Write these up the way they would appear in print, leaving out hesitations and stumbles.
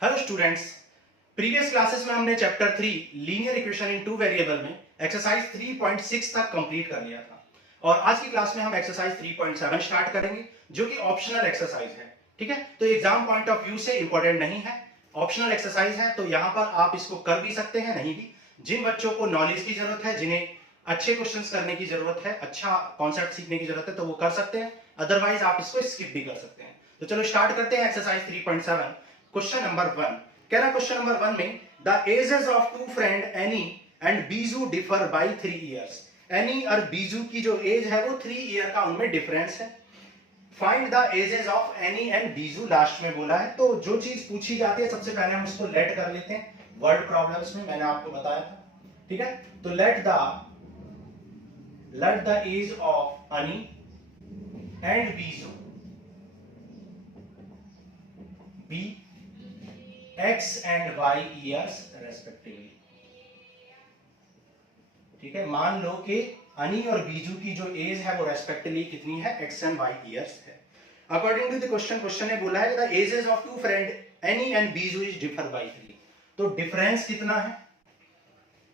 Hello students, previous classes में हमने chapter 3 linear equation in two variable में exercise 3.6 तक कंप्लीट कर लिया था और आज की क्लास में हम एक्सरसाइज 3.7 स्टार्ट करेंगे जो कि ऑप्शनल एक्सरसाइज है। ठीक है, तो एग्जाम पॉइंट ऑफ व्यू से इंपॉर्टेंट नहीं है, ऑप्शनल एक्सरसाइज है, तो यहाँ पर आप इसको कर भी सकते हैं, नहीं भी। जिन बच्चों को नॉलेज की जरूरत है, जिन्हें अच्छे क्वेश्चंस करने की जरूरत है, अच्छा कॉन्सेप्ट सीखने की जरूरत है, तो वो कर सकते हैं, अदरवाइज आप इसको स्किप भी कर सकते हैं। तो चलो स्टार्ट करते हैं एक्सरसाइज 3.7। क्वेश्चन नंबर 1 कह रहा, क्वेश्चन नंबर 1 में the ages of two friend Annie and Biju differ by 3 years. Annie और बीजू की जो एज है वो 3 ईयर का उनमें डिफरेंस है। Find the ages of Annie and Biju last में बोला है, तो जो चीज पूछी जाती है सबसे पहले हम उसको लेट कर लेते हैं। वर्ड प्रॉब्लम्स में मैंने आपको बताया था, ठीक है। तो let the age of Annie and Biju be x and y years respectively। ठीक है, मान लो कि अनी और बीजू की जो एज है वो रेस्पेक्टिवली कितनी है, x and y years है। अकॉर्डिंग टू द क्वेश्चन ने बोला है the ages of two friend Annie and Biju is differ by 3। तो डिफरेंस कितना है,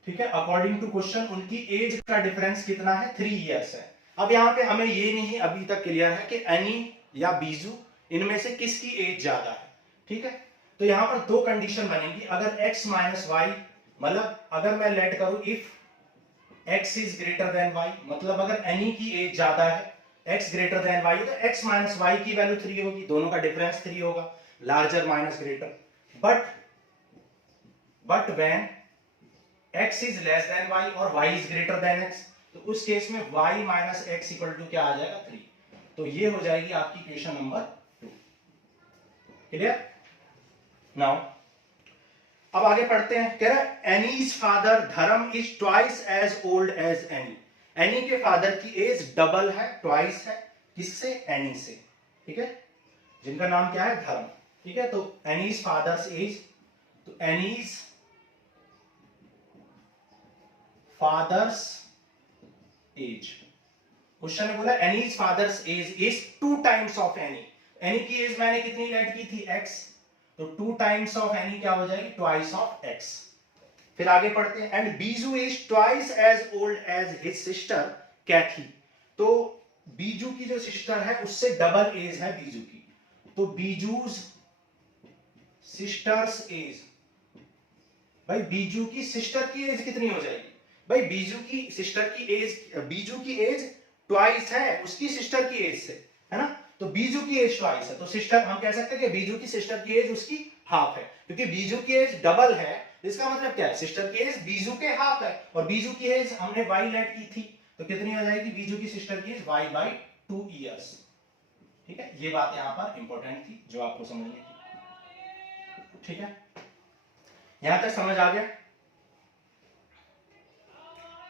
ठीक है, अकॉर्डिंग टू क्वेश्चन उनकी एज का डिफरेंस कितना है, 3 इयर्स है। अब यहाँ पे हमें ये नहीं अभी तक क्लियर है कि एनी या बीजू इनमें से किसकी एज ज्यादा है। ठीक है, तो यहाँ पर दो कंडीशन बनेगी। अगर x माइनस वाई, मतलब अगर मैं लेट करूं if x is greater than y, मतलब अगर एनी की एज ज्यादा है, x ग्रेटर देन y, तो x माइनस वाई की वैल्यू 3 होगी, दोनों का डिफरेंस 3 होगा, larger minus greater. But when x is less than y और y is greater than x, तो उस केस में y minus x equal to क्या आ जाएगा, 3। तो ये हो जाएगी आपकी इक्वेशन नंबर 2। क्लियर? नाउ अब आगे पढ़ते हैं। कह रहा है Annie's father Dharam is twice as old as Annie. Annie के फादर की एज डबल है, ट्वाइस है, किससे, एनी से। ठीक है, जिनका नाम क्या है, धर्म। ठीक है, तो एनीज फादर्स एज, तो एनीज फादर्स एज, क्वेश्चन ने बोला Annie's father's age is 2 times of any. Any की एज मैंने कितनी लेट की थी, x, तो 2 टाइम्स ऑफ एनी क्या हो जाएगी, ट्वाइस ऑफ x। फिर आगे पढ़ते हैं and Biju is twice as old as his sister Kathy. तो बीजू की जो सिस्टर है उससे डबल एज है बीजू की, तो बीजूज सिस्टर्स एज, भाई बीजू की सिस्टर की एज कितनी हो जाएगी, भाई बीजू की सिस्टर की एज, बीजू की एज ट्वाइस है उसकी सिस्टर की एज से, है ना। तो बीजू की एज ट्वाइस है, तो सिस्टर हम कह सकते हैं कि बीजू की सिस्टर की एज उसकी हाफ है, क्योंकि बीजू की एज डबल है। इसका मतलब क्या है, सिस्टर की एज बीजू के हाफ है, और बीजू की एज हमने वाई लेट की थी, तो कितनी हो जाएगी बीजू की सिस्टर की एज वाई बाई 2 ईयर्स। ठीक है, ये बात यहां पर इंपॉर्टेंट थी जो आपको समझनी थी। ठीक है, यहां तक समझ आ गया।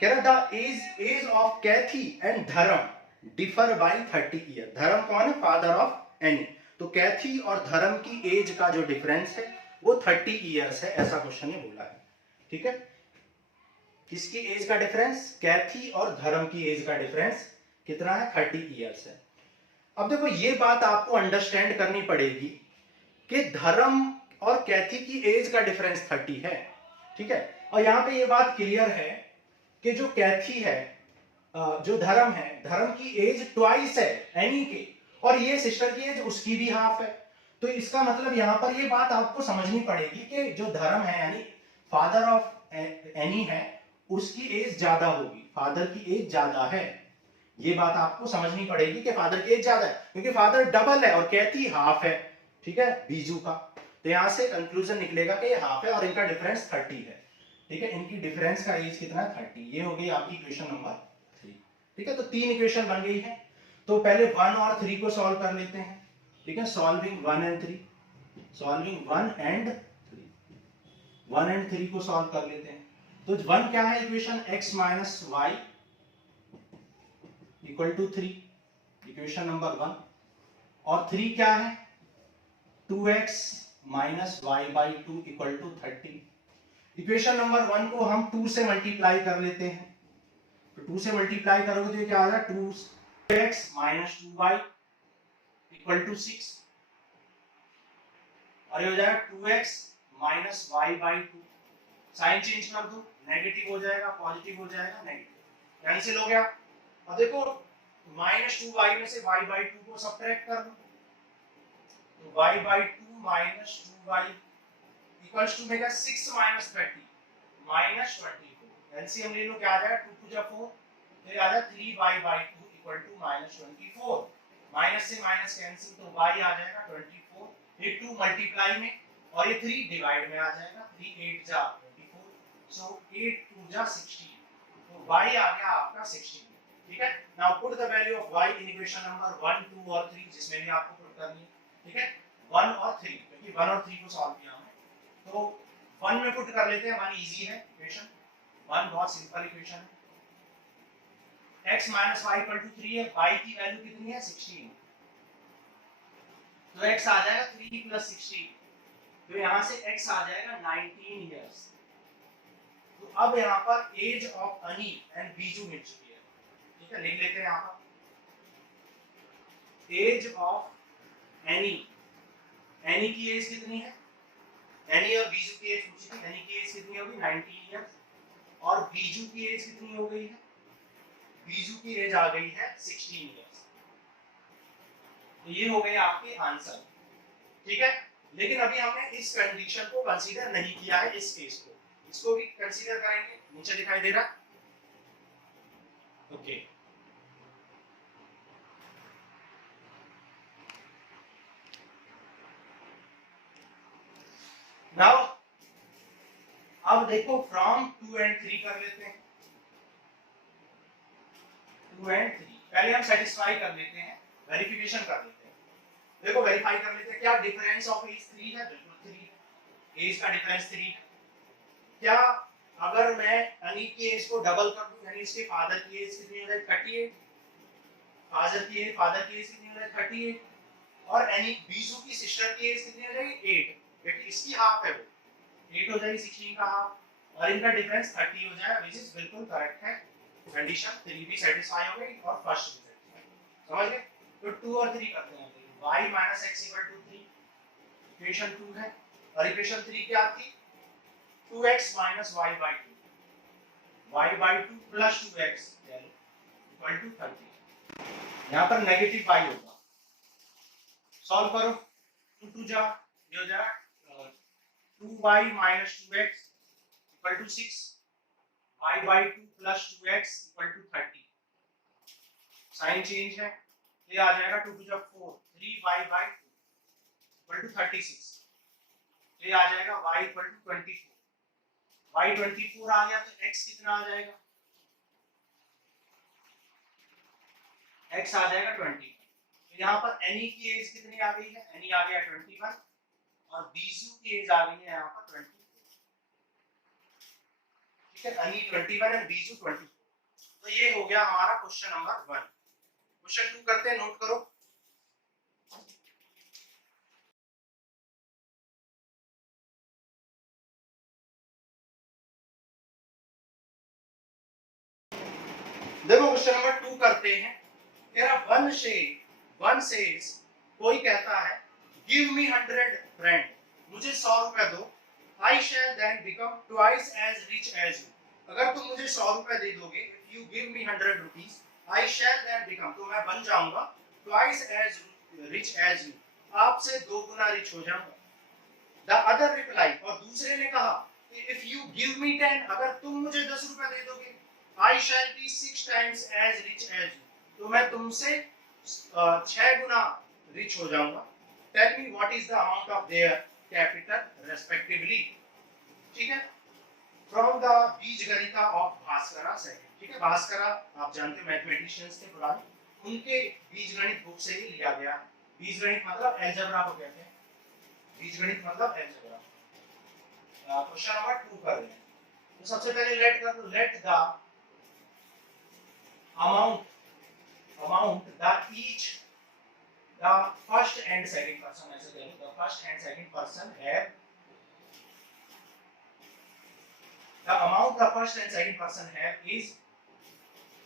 कह रहा the age of Cathy and Dharam differ by 30 year. Dharam कौन है, फादर ऑफ एनी, तो कैथी और धर्म की एज का जो डिफरेंस है वो 30 ईयर्स है, ऐसा क्वेश्चन ने बोला है। ठीक है, किसकी एज का डिफरेंस, कैथी और धर्म की एज का डिफरेंस कितना है, 30 ईयर्स है। अब देखो ये बात आपको अंडरस्टैंड करनी पड़ेगी कि धर्म और कैथी की एज का डिफरेंस 30 है। ठीक है, और यहां पे ये बात क्लियर है कि जो कैथी है, जो धर्म है, धर्म की एज ट्वाइस है एनी के, और ये सिस्टर की एज उसकी भी हाफ है। तो इसका मतलब यहां पर ये बात आपको समझनी पड़ेगी कि जो धर्म है यानी फादर ऑफ एनी है उसकी एज ज्यादा होगी, फादर की एज ज्यादा है। ये बात आपको समझनी पड़ेगी कि फादर की एज ज्यादा है, क्योंकि फादर डबल है और कैथी हाफ है। ठीक है, बीजू का, तो यहां से कंक्लूजन निकलेगा कि ये हाफ है और इनका डिफरेंस 30 है। ठीक है, इनकी डिफरेंस का एज कितना है, 30। ये हो गई आपकी इक्वेशन नंबर 3। ठीक है, तो 3 इक्वेशन बन गई है। तो पहले 1 और 3 को सॉल्व कर लेते हैं। ठीक है, solving 1 and 3, solving 1 and 3, 1 and 3 को सॉल्व कर लेते हैं। तो 1 क्या है equation, x minus y equal to 3, equation number 1। और 3 क्या है, 2x minus y by 2 equal to 30। Equation number 1 को हम 2 से मल्टीप्लाई कर लेते हैं, तो 2 से मल्टीप्लाई करोगे तो ये क्या आ रहा है, 2x minus 2y equal to 6। और ये हो जाएगा 2x minus y by two. Sign change कर दो, नेगेटिव हो जाएगा, पॉजिटिव हो जाएगा, नेगेटिव कैंसिल हो गया। अब देखो माइनस 2y में से y बाई टू को सब्ट्रैक्ट कर दो, तो y by two minus 2y equals to mega 6 minus 30 minus 24। LCM ले लो, क्या आ जाएगा 2 टू जा 4, फिर आ जाएगा 3y by two equal to minus 24। Minus से माइनस कैंसिल, तो y आ जाएगा 24, ये 2 मल्टीप्लाई में और ये 3 डिवाइड में आ जाएगा, 3 8 जा 24, सो 8 2 जा 16, तो y आ गया आपका 16। ठीक है, now put the value of y in equation number 1 2 और 3, जिसमें भी आपको पुट करनी है। ठीक है, 1 और 3, क्योंकि 1 और 3 को सॉल्व किया हमने, तो 1 में पुट कर लेते हैं, 1 इजी है इक्वेशन, 1 बहुत सिंपल इक्वेशन है। x minus y equal to 3 है, y की वैल्यू कितनी है 16, तो x आ जाएगा 3 प्लस 16, तो यहां से x आ जाएगा 19 इयर्स। तो अब यहां पर एज ऑफ अनी एंड बीजू मिल चुकी है। ठीक है, लिख लेते हैं यहां पर एज ऑफ एनी, एनी की एज कितनी है, एनी और बीजू की एज पूछी थी, एनी की एज कितनी होगी 19 इयर्स, और बीजू की एज कितनी हो गई है, बीजू की एज आ गई है 16 इयर्स। तो ये हो गए आपके आंसर। ठीक है, लेकिन अभी हमने इस कंडीशन को कंसीडर नहीं किया है, इस केस को, इसको भी कंसीडर करेंगे। नीचे दिखाई दे रहा, ओके। नाउ अब देखो फ्रॉम 2 एंड 3 कर लेते हैं, 2 एंड 3 पहले हम सेटिस्फाई कर लेते हैं, वेरिफिकेशन कर लेते हैं। देखो वेरीफाई कर लेते हैं, क्या डिफरेंस ऑफ एज 3 है, बिल्कुल 3 है, एज का डिफरेंस 3 है। क्या अगर मैं अनी की एज को डबल कर दूं, यानी इसके फादर की एज कितनी हो जाएगी 38, फादर की एज कितनी हो जाएगी 38, और एनी बीजू की सिस्टर की एज कितनी हो जाएगी 8, क्योंकि इसकी हाफ है वो, 8 हो जाएगी 16 का हाफ, और इनका डिफरेंस 30 हो जाएगा, व्हिच इज बिल्कुल करेक्ट है। कंडीशन 3 भी सेटिस्फाई हो गई और फर्स्ट भी सेटिस्फाई, समझ गए। तो 2 और 3 करते हैं, y - x = 3 इक्वेशन 2 है, और इक्वेशन 3 क्या थी 2x - y/2, y/2 plus 2x equal to 30। यहाँ पर नेगेटिव y होगा, सॉल्व करो, 2 2 जा ये हो जाएगा 2y - 2x equal to 6, y/2 plus 2x equal to 30। Sign change है, ये आ जाएगा 2 2 जा 4, 3y/2 इक्वल टू 36, ये आ जाएगा y इक्वल टू 24, y 24 आ गया, तो x कितना आ जाएगा, x आ जाएगा 20। तो यहाँ पर एनी की एज कितनी आ गई है, एनी आ गया 21, और बीजू की एज आ गई है यहाँ पर 24। ठीक है, एनी 21 एंड बीजू 24। तो ये हो गया हमारा क्वेश्चन नंबर 1। क्वेश्चन 2 करते हैं, नोट करो। देखो क्वेश्चन नंबर 2 करते हैं। तेरा 1 सेज, कोई कहता है गिव मी 100 फ्रेंड, मुझे 100 रुपए दो, I shall then become twice as rich as you. अगर तुम मुझे 100 रुपए दे दोगे, if you give me 100 rupees, I shall then become, तो मैं बन जाऊंगा twice as rich as you, आपसे 2 गुना रिच हो जाऊंगा। द अदर रिप्लाई, और दूसरे ने कहा इफ यू गिव मी 10, अगर तुम मुझे 10 रुपए दे दोगे, I shall be 6 times as rich as you, तो मैं तुमसे 6 गुना रिच हो जाऊंगा। Tell me what is the amount of their capital respectively. ठीक है, from the Bijaganita of Bhaskara second. ठीक है, भास्करा आप जानते हो मैथमेटिशियंस थे पुराने, उनके बीजगणित बुक से ही लिया गया है। बीजगणित मतलब अलजेब्रा को कहते हैं, बीजगणित मतलब अलजेब्रा। क्वेश्चन नंबर 2 कर रहे हैं, तो सबसे पहले लेट कर दो, let the amount the each the first and second person, ऐसे कह लो, the first and second person have, the amount the first and second person have is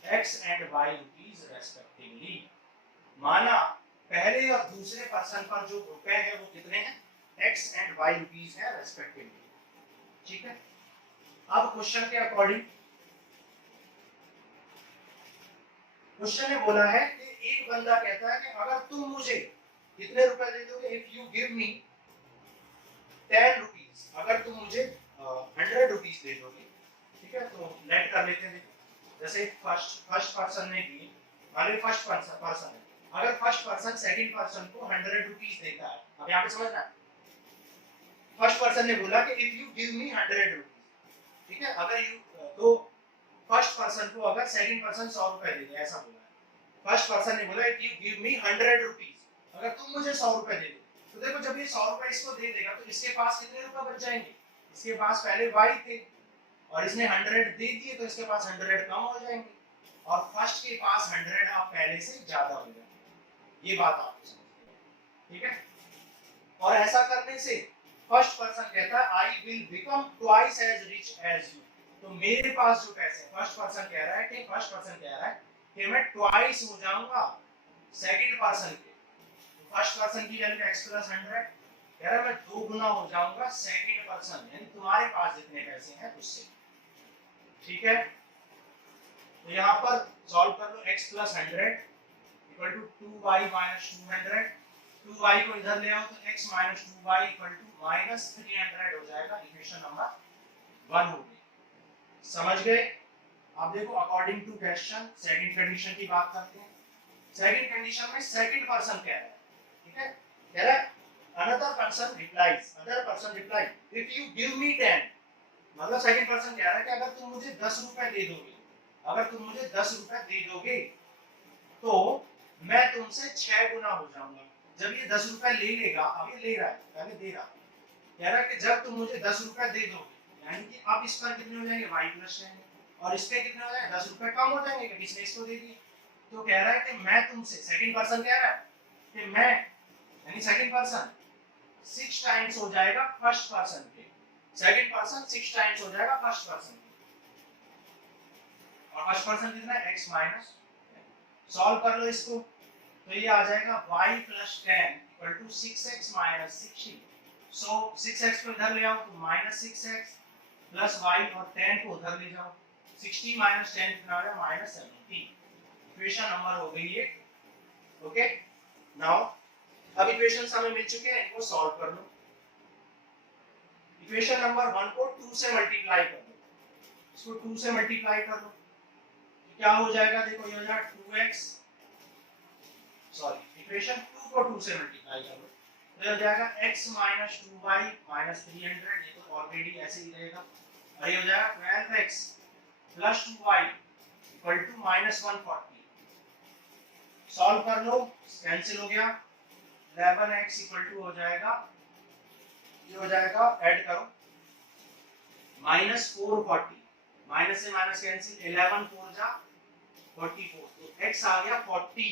x and y rupees respectively। माना पहले और दूसरे person पर जो रुपए है वो कितने हैं, x एंड y रुपीज है रेस्पेक्टिवली। ठीक है, अब क्वेश्चन के अकॉर्डिंग क्वेश्चन ने बोला है कि एक बंदा कहता है कि अगर तुम मुझे कितने रुपए दे दोगे, if you give me 10 rupees, अगर तुम मुझे 100 रुपीज दे दोगे। ठीक है, तो लेट कर लेते हैं। जैसे फर्स्ट पर्सन ने की, मान लो फर्स्ट पर्सन है, अगर फर्स्ट पर्सन सेकंड पर्सन को 100 रुपीज देता है, अब यहाँ पे समझना, फर्स्ट पर्सन ने बोला कि if you give me 100 rupees, ठीक है, अगर यू तो फर्स्ट पर्सन को अगर सेकंड पर्सन 100 रुपए दे दे, ऐसा बोला है। फर्स्ट पर्सन ने बोला if you give me 100 rupees, अगर तुम मुझे 100 रुपए दे दो, तो देखो जब ये 100 रुपए इसको दे देगा तो इसके पास कितने रुपए बच जाएंगे, इसके पास पहले y थे और इसने 100 दे दिए तो इसके पास 100 कम हो जाएंगे, और फर्स्ट के पास 100 आप पहले से ज्यादा हो जाएंगे। ये बात आपको समझनी है। ठीक है, और ऐसा करने से फर्स्ट पर्सन कहता है I will become twice as rich as you, तो मेरे पास जो पैसे, फर्स्ट पर्सन कह रहा है कि मैं ट्वाइस हो जाऊंगा सेकंड पर्सन के। फर्स्ट पर्सन की वैल्यू x + 100, कह रहा है मैं 2 गुना हो जाऊंगा सेकंड पर्सन, यानी तुम्हारे पास जितने पैसे हैं उससे। ठीक है, तो यहाँ पर सॉल्व कर लो, x + 100 = 2y - 200, 2y को इधर ले आओ तो x - 2y = -300 हो जाएगा। इक्वेशन नंबर 1 हो गई। समझ गए? आप देखो according to question second condition की बात करते हैं। सेकंड कंडीशन में सेकंड पर्सन कह रहा है, ठीक है, कह रहा है other person reply if you give me 10, मतलब सेकंड पर्सन कह रहा है कि अगर तुम मुझे 10 रुपए दे दोगे, तो मैं तुमसे 6 गुना हो जाऊंगा। जब ये 10 रुपए ले लेगा, अब ये ले रहा है, पहले दे रहा, कह रहा है कि जब तुम मुझे 10 रुपए दे दोगे, यानी कि अब इस पर कितने हो जाएंगे, y + 10, और इस पे कितने हो जाएंगे, 10 रुपए कम हो जाएंगे क्योंकि इसने इसको दे दिए। तो कह रहा है कि मैं तुमसे, सेकंड पर्सन कह रहा है कि मैं, यानी सेकंड पर्सन 6 टाइम्स हो जाएगा फर्स्ट पर्सन के, सेकंड पर्सन 6 टाइम्स हो जाएगा फर्स्ट पर्सन के, और फर्स्ट पर्सन कितना है, x माइनस। सॉल्व कर लो इसको, तो ये आ जाएगा y + 10 = 6x - 60। सो 6x को इधर ले आओ तो -6x + y, और 10 को उधर ले जाओ, 60 - 10 कितना हो जाएगा, -70। इक्वेशन नंबर हो गई ये। ओके, नाउ अब इक्वेशंस हमें मिल चुके हैं, इनको सॉल्व कर लो। इक्वेशन नंबर 1 को 2 से मल्टीप्लाई कर दो, इसको 2 से मल्टीप्लाई कर लो, क्या हो जाएगा, देखो ये हो जाएगा 2x, सॉरी इक्वेशन 2 को 2 से मल्टीप्लाई कर लो, तो हो जाएगा x - 2y - 300, ये तो ऑलरेडी ऐसे ही रहेगा, और ये हो जाएगा 12x + 2y = -140। सॉल्व कर लो, कैंसिल हो गया, 11x = हो जाएगा, ये हो जाएगा, ऐड करो -440, माइनस से माइनस कैंसिल, 11 4 जा 44, तो x आ गया 40,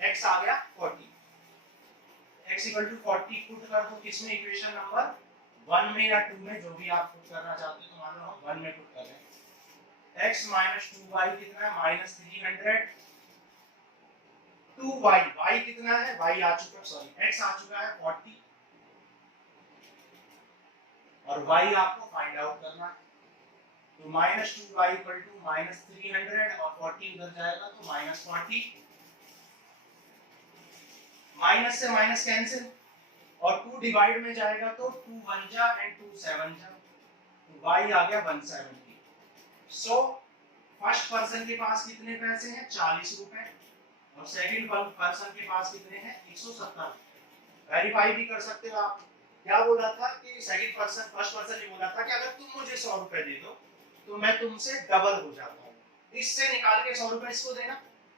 x आ गया 40, x = 40 पुट कर दो किसमें, इक्वेशन नंबर 1 में या 2 में, जो भी आप पुट करना चाहते हो, तो मान लो हम 1 में पुट कर रहे हैं। x - 2y कितना है, -300, 2y, y कितना है, y आ चुका, सॉरी x आ चुका है 40, और y आपको फाइंड आउट करना है, तो -2y = -300, और 40 उधर जाएगा तो -40, माइनस से माइनस कैंसिल, और 2 डिवाइड में जाएगा तो 2 1 जा एंड 2 7 जा, तो y आ गया 170। सो फर्स्ट पर्सन के पास कितने पैसे हैं, 40 रुपए, और सेकंड पर्सन के पास कितने हैं, 170। वेरीफाई भी कर सकते हो आप। क्या बोला था कि सेकंड पर्सन, फर्स्ट पर्सन ने बोला था कि अगर तुम मुझे 100 रुपए दे दो तो मैं तुमसे डबल हो जाता हूँ, इससे निकाल के 100 रुपए इसको देना,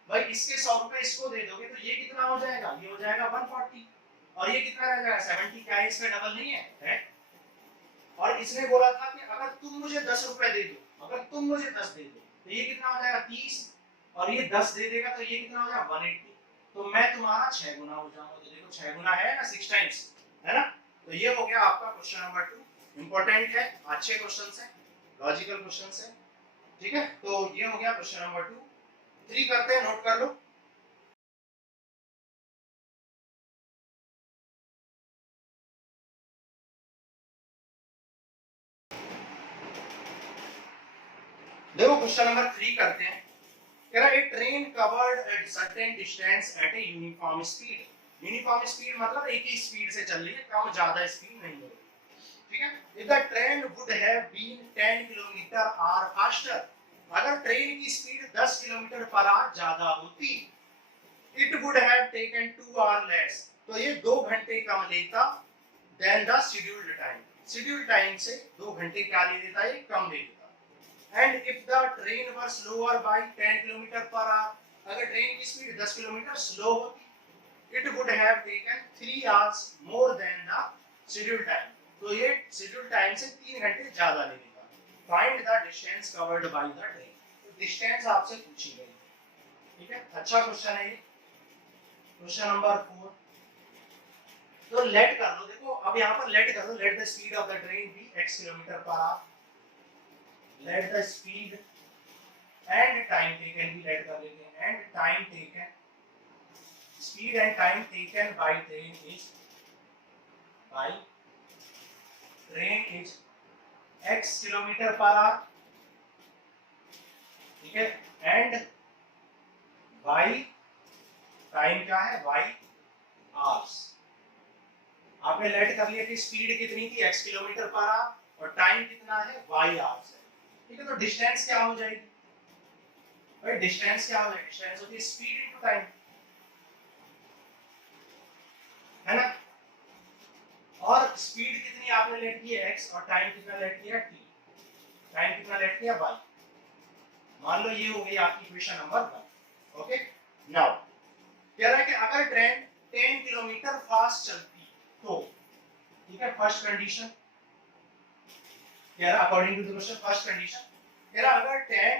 भाई इसके 100 रुपए इसको दे दोगे तो ये कितना हो जाएगा, ये हो जाएगा 140, और ये कितना रह जाएगा 70, क्या इसका डबल नहीं है? और इसने बोला था कि अगर तुम मुझे 10 रुपए दे दो, अगर तुम मुझे 10 दे दो तो ये कितना हो जाएगा 30, और ये 10 दे देगा तो ये कितना हो जाएगा 180, तो मैं तुम्हारा 6 गुना हो जाऊंगा। तो देखो 6 गुना है ना, 6 टाइम्स, है ना। तो ये हो गया आपका क्वेश्चन नंबर 2, इंपॉर्टेंट है, अच्छे क्वेश्चंस हैं, लॉजिकल क्वेश्चंस हैं, ठीक है। तो ये हो गया क्वेश्चन नंबर 2। 3 करते हैं, नोट कर लो। देखो क्वेश्चन नंबर 3 करते हैं। कह रहा है train covered at certain distance at a uniform speed. Uniform speed मतलब एक ही स्पीड से चल रही है, कम ज्यादा स्पीड नहीं है, ठीक है। If the train would have been 10 kilometre hour faster, अगर ट्रेन की स्पीड 10 किलोमीटर पर आवर ज्यादा होती, it would have taken 2 hour less, तो ये 2 घंटे कम लेता than the scheduled time. Scheduled time से 2 घंटे क्या ले लेता है, कम ले लेता। And if the train were slower by 10 kilometre per hour, अगर ट्रेन की स्पीड 10 किलोमीटर स्लो होती, it would have taken 3 hours more than the scheduled time, तो ये scheduled time से 3 घंटे ज्यादा लगेगा। find the distance covered by the train, तो डिस्टेंस आपसे पूछी गई, ठीक है। अच्छा क्वेश्चन है ये। क्वेश्चन नंबर 4, तो लेट कर लो। देखो अब यहाँ पर लेट कर लो, let the speed of the train be x kilometre per hour, let the speed and time taken भी लेट कर लेते हैं, and time taken, speed and time taken by train is x kilometre per hour, ठीक है, and by time क्या है, y hours। आपने late कर लिया कि स्पीड कितनी थी x किलोमीटर पर आवर और टाइम कितना है y hours है, ठीक है। तो डिस्टेंस क्या हो जाएगी भाई, डिस्टेंस क्या हो जाएगी, डिस्टेंस होती है स्पीड इनटू टाइम, है ना। और स्पीड कितनी आपने लेट की है x और टाइम कितना लेट किया t, टाइम कितना लेट किया y। मान लो ये हो गई आपकी इक्वेशन नंबर 1। ओके, नाउ कह रहा है कि अगर ट्रेन 10 किलोमीटर फास्ट चलती तो, ठीक है, फर्स्ट कंडीशन कह रहा according to the question, first condition कह रहा अगर 10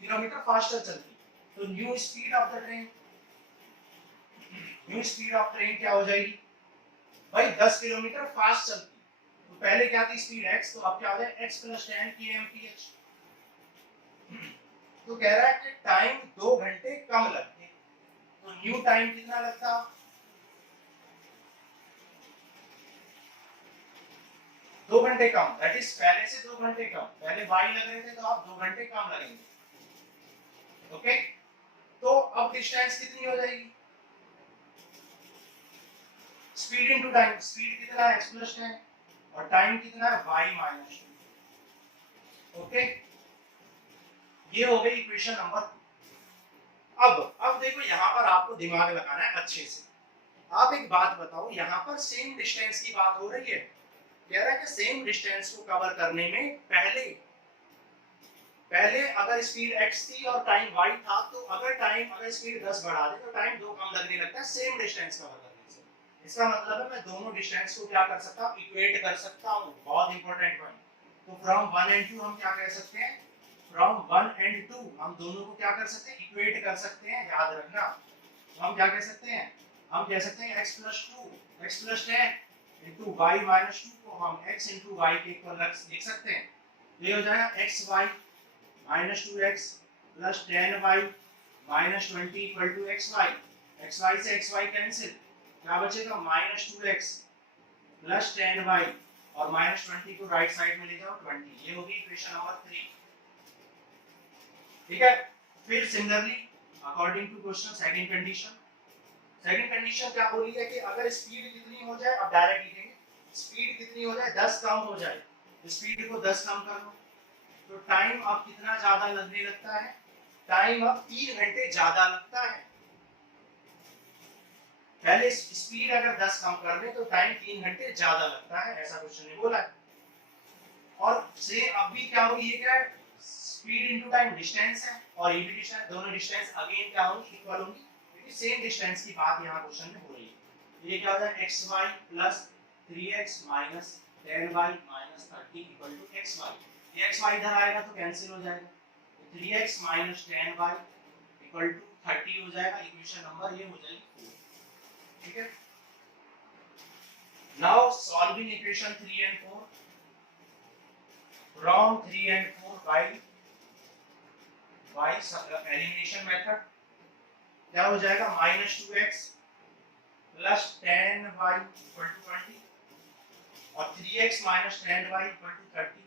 किलोमीटर फास्टर चलती तो new speed of the train, new speed of train क्या हो जाएगी भाई, 10 किलोमीटर फास्ट चलती तो पहले क्या थी स्पीड x, तो अब क्या हो जाए x + 10 kmph। तो कह रहा है कि टाइम 2 घंटे कम लगते, तो न्यू टाइम कितना लगता, 2 घंटे कम, दैट इज पहले से 2 घंटे कम, पहले y लग रहे थे तो अब 2 घंटे कम लगेंगे। ओके, तो अब डिस्टेंस कितनी हो जाएगी, स्पीड इनटू टाइम, स्पीड कितना है x + 10 और टाइम कितना है y - 2। ओके, ये हो गई इक्वेशन नंबर 2। अब देखो यहाँ पर आपको दिमाग लगाना है अच्छे से। आप एक बात बताओ, यहाँ पर सेम डिस्टेंस की बात हो रही है, कह रहा है कि सेम डिस्टेंस को कवर करने में पहले अगर स्पीड x थी और टाइम y था, तो अगर स्पीड 10 बढ़ा दे तो टाइम 2 कम लगने लगता है सेम डिस्टेंस कवर करने से। इसका मतलब है मैं दोनों डिस्टेंस को क्या कर सकता हूँ, इक्वेट कर सकता हूँ। बहुत इंपॉर्टेंट पॉइंट। तो फ्रॉम 1 एंड 2 हम क्या कह सकते हैं, फ्रॉम 1 एंड 2 हम दोनों को क्या कर सकते हैं, इक्वेट कर सकते हैं। याद रखना, हम क्या कह सकते हैं, हम कह सकते हैं x + 2 x + 10 into y - 2 को हम x into y के इक्वल लिख सकते हैं। ये हो जाएगा xy - 2x + 10y - 20 equal to xy। xy से xy कैंसिल, क्या बचेगा -2x + 10y और -20 को राइट साइड में ले जाओ 20। ये होगी इक्वेशन नंबर 3, ठीक है। फिर similarly according to question second condition क्या बोली है कि अगर स्पीड कितनी हो जाए, अब डायरेक्ट लिखेंगे, स्पीड कितनी हो जाए, 10 कम हो जाए, स्पीड को 10 कम कर लो तो टाइम अब कितना ज्यादा लगने लगता है, टाइम अब 3 घंटे ज्यादा लगता है। पहले स्पीड अगर 10 कम कर दे तो टाइम 3 घंटे ज्यादा लगता है, ऐसा क्वेश्चन ने बोला है। और से अब भी क्या होगी, ये क्या है, स्पीड इनटू टाइम डिस्टेंस है, और ये भी डिस्टेंस, दोनों डिस्टेंस अगेन क्या होंगी, इक्वल होंगी, क्योंकि सेम डिस्टेंस की बात यहाँ क्वेश्चन में हो रही है। ये क्या हो जाएगा xy + 3x - 10y - 30 equal to xy। ये xy इधर आएगा तो कैंसिल हो जाएगा, तो 3x - 10y equal to 30 हो जाएगा। इक्वेशन नंबर ये हो जाएगी 4, ठीक है। Now solving equation 3 and 4 from 3 and 4 by elimination method, क्या हो जाएगा -2x + 10y equal to 20 और 3x - 10y equal to 30।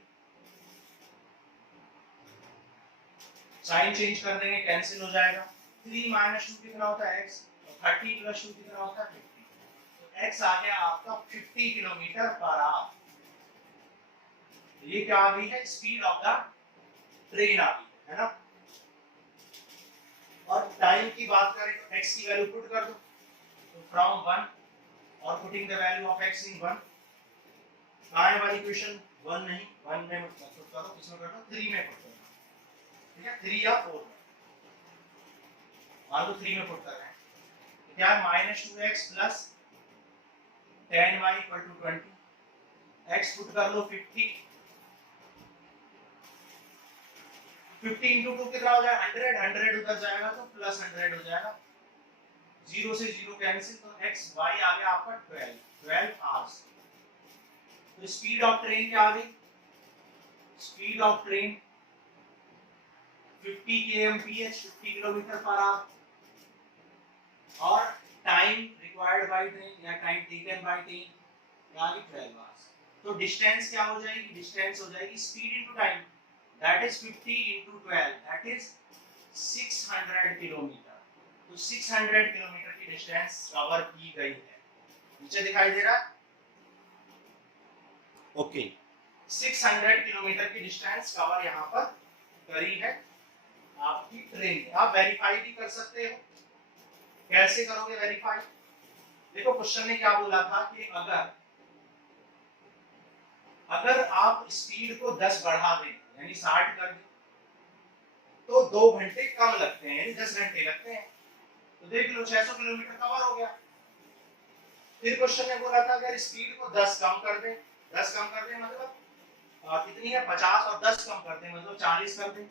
Sign change कर देंगे, कैंसिल हो जाएगा। 3 माइनस 2 कितना होता है x, और 30 प्लस 2 कितना होता है 50। तो x आ गया आपका 50 किलोमीटर पर आवर। ये क्या आ गई है, स्पीड ऑफ द ट्रेन आ गई है ना। और टाइम की बात करें तो x की वैल्यू पुट कर दो, तो फ्रॉम 1 और putting the value of x इन 1। कहां है वाली इक्वेशन, 1 नहीं, 1 में मत पुट करो, इसमें कर दो 3 में पुट करो, ठीक है, 3 या 4 में, मान लो 3 में पुट कर रहे हैं, तो क्या है -2x plus 10y equal to 20, x put कर लो 50, 50 इंटू 2 कितना हो जाएगा 100, 100 उधर जाएगा तो प्लस 100 हो जाएगा, 0 से 0 कैंसिल, तो x y आ गया आपका 12 आवर्स। तो स्पीड ऑफ ट्रेन क्या आ गई, speed of train 50 kmph, 50 kilometre per our, और टाइम रिक्वायर्ड बाय ट्रेन या टाइम टेकन बाय ट्रेन क्या आ गई 12 आवर्स। तो डिस्टेंस क्या हो जाएगी, डिस्टेंस हो जाएगी speed into time, that is 50 into 12, that is 600 kilometre. तो 600 किलोमीटर की डिस्टेंस कवर की गई है, नीचे दिखाई दे रहा है, ओके। 600 किलोमीटर की डिस्टेंस कवर यहाँ पर करी है आपकी ट्रेन। आप वेरीफाई भी कर सकते हो, कैसे करोगे वेरीफाई, देखो क्वेश्चन ने क्या बोला था कि अगर आप स्पीड को 10 बढ़ा दें यानी 60 कर दें तो 2 घंटे कम लगते हैं, यानी 10 घंटे लगते हैं। तो देख लो 600 किलोमीटर कवर हो गया। फिर क्वेश्चन ने बोला था अगर स्पीड को 10 कम कर दें, 10 कम कर दें मतलब कितनी है 50, और 10 कम कर दें मतलब 40 कर दें,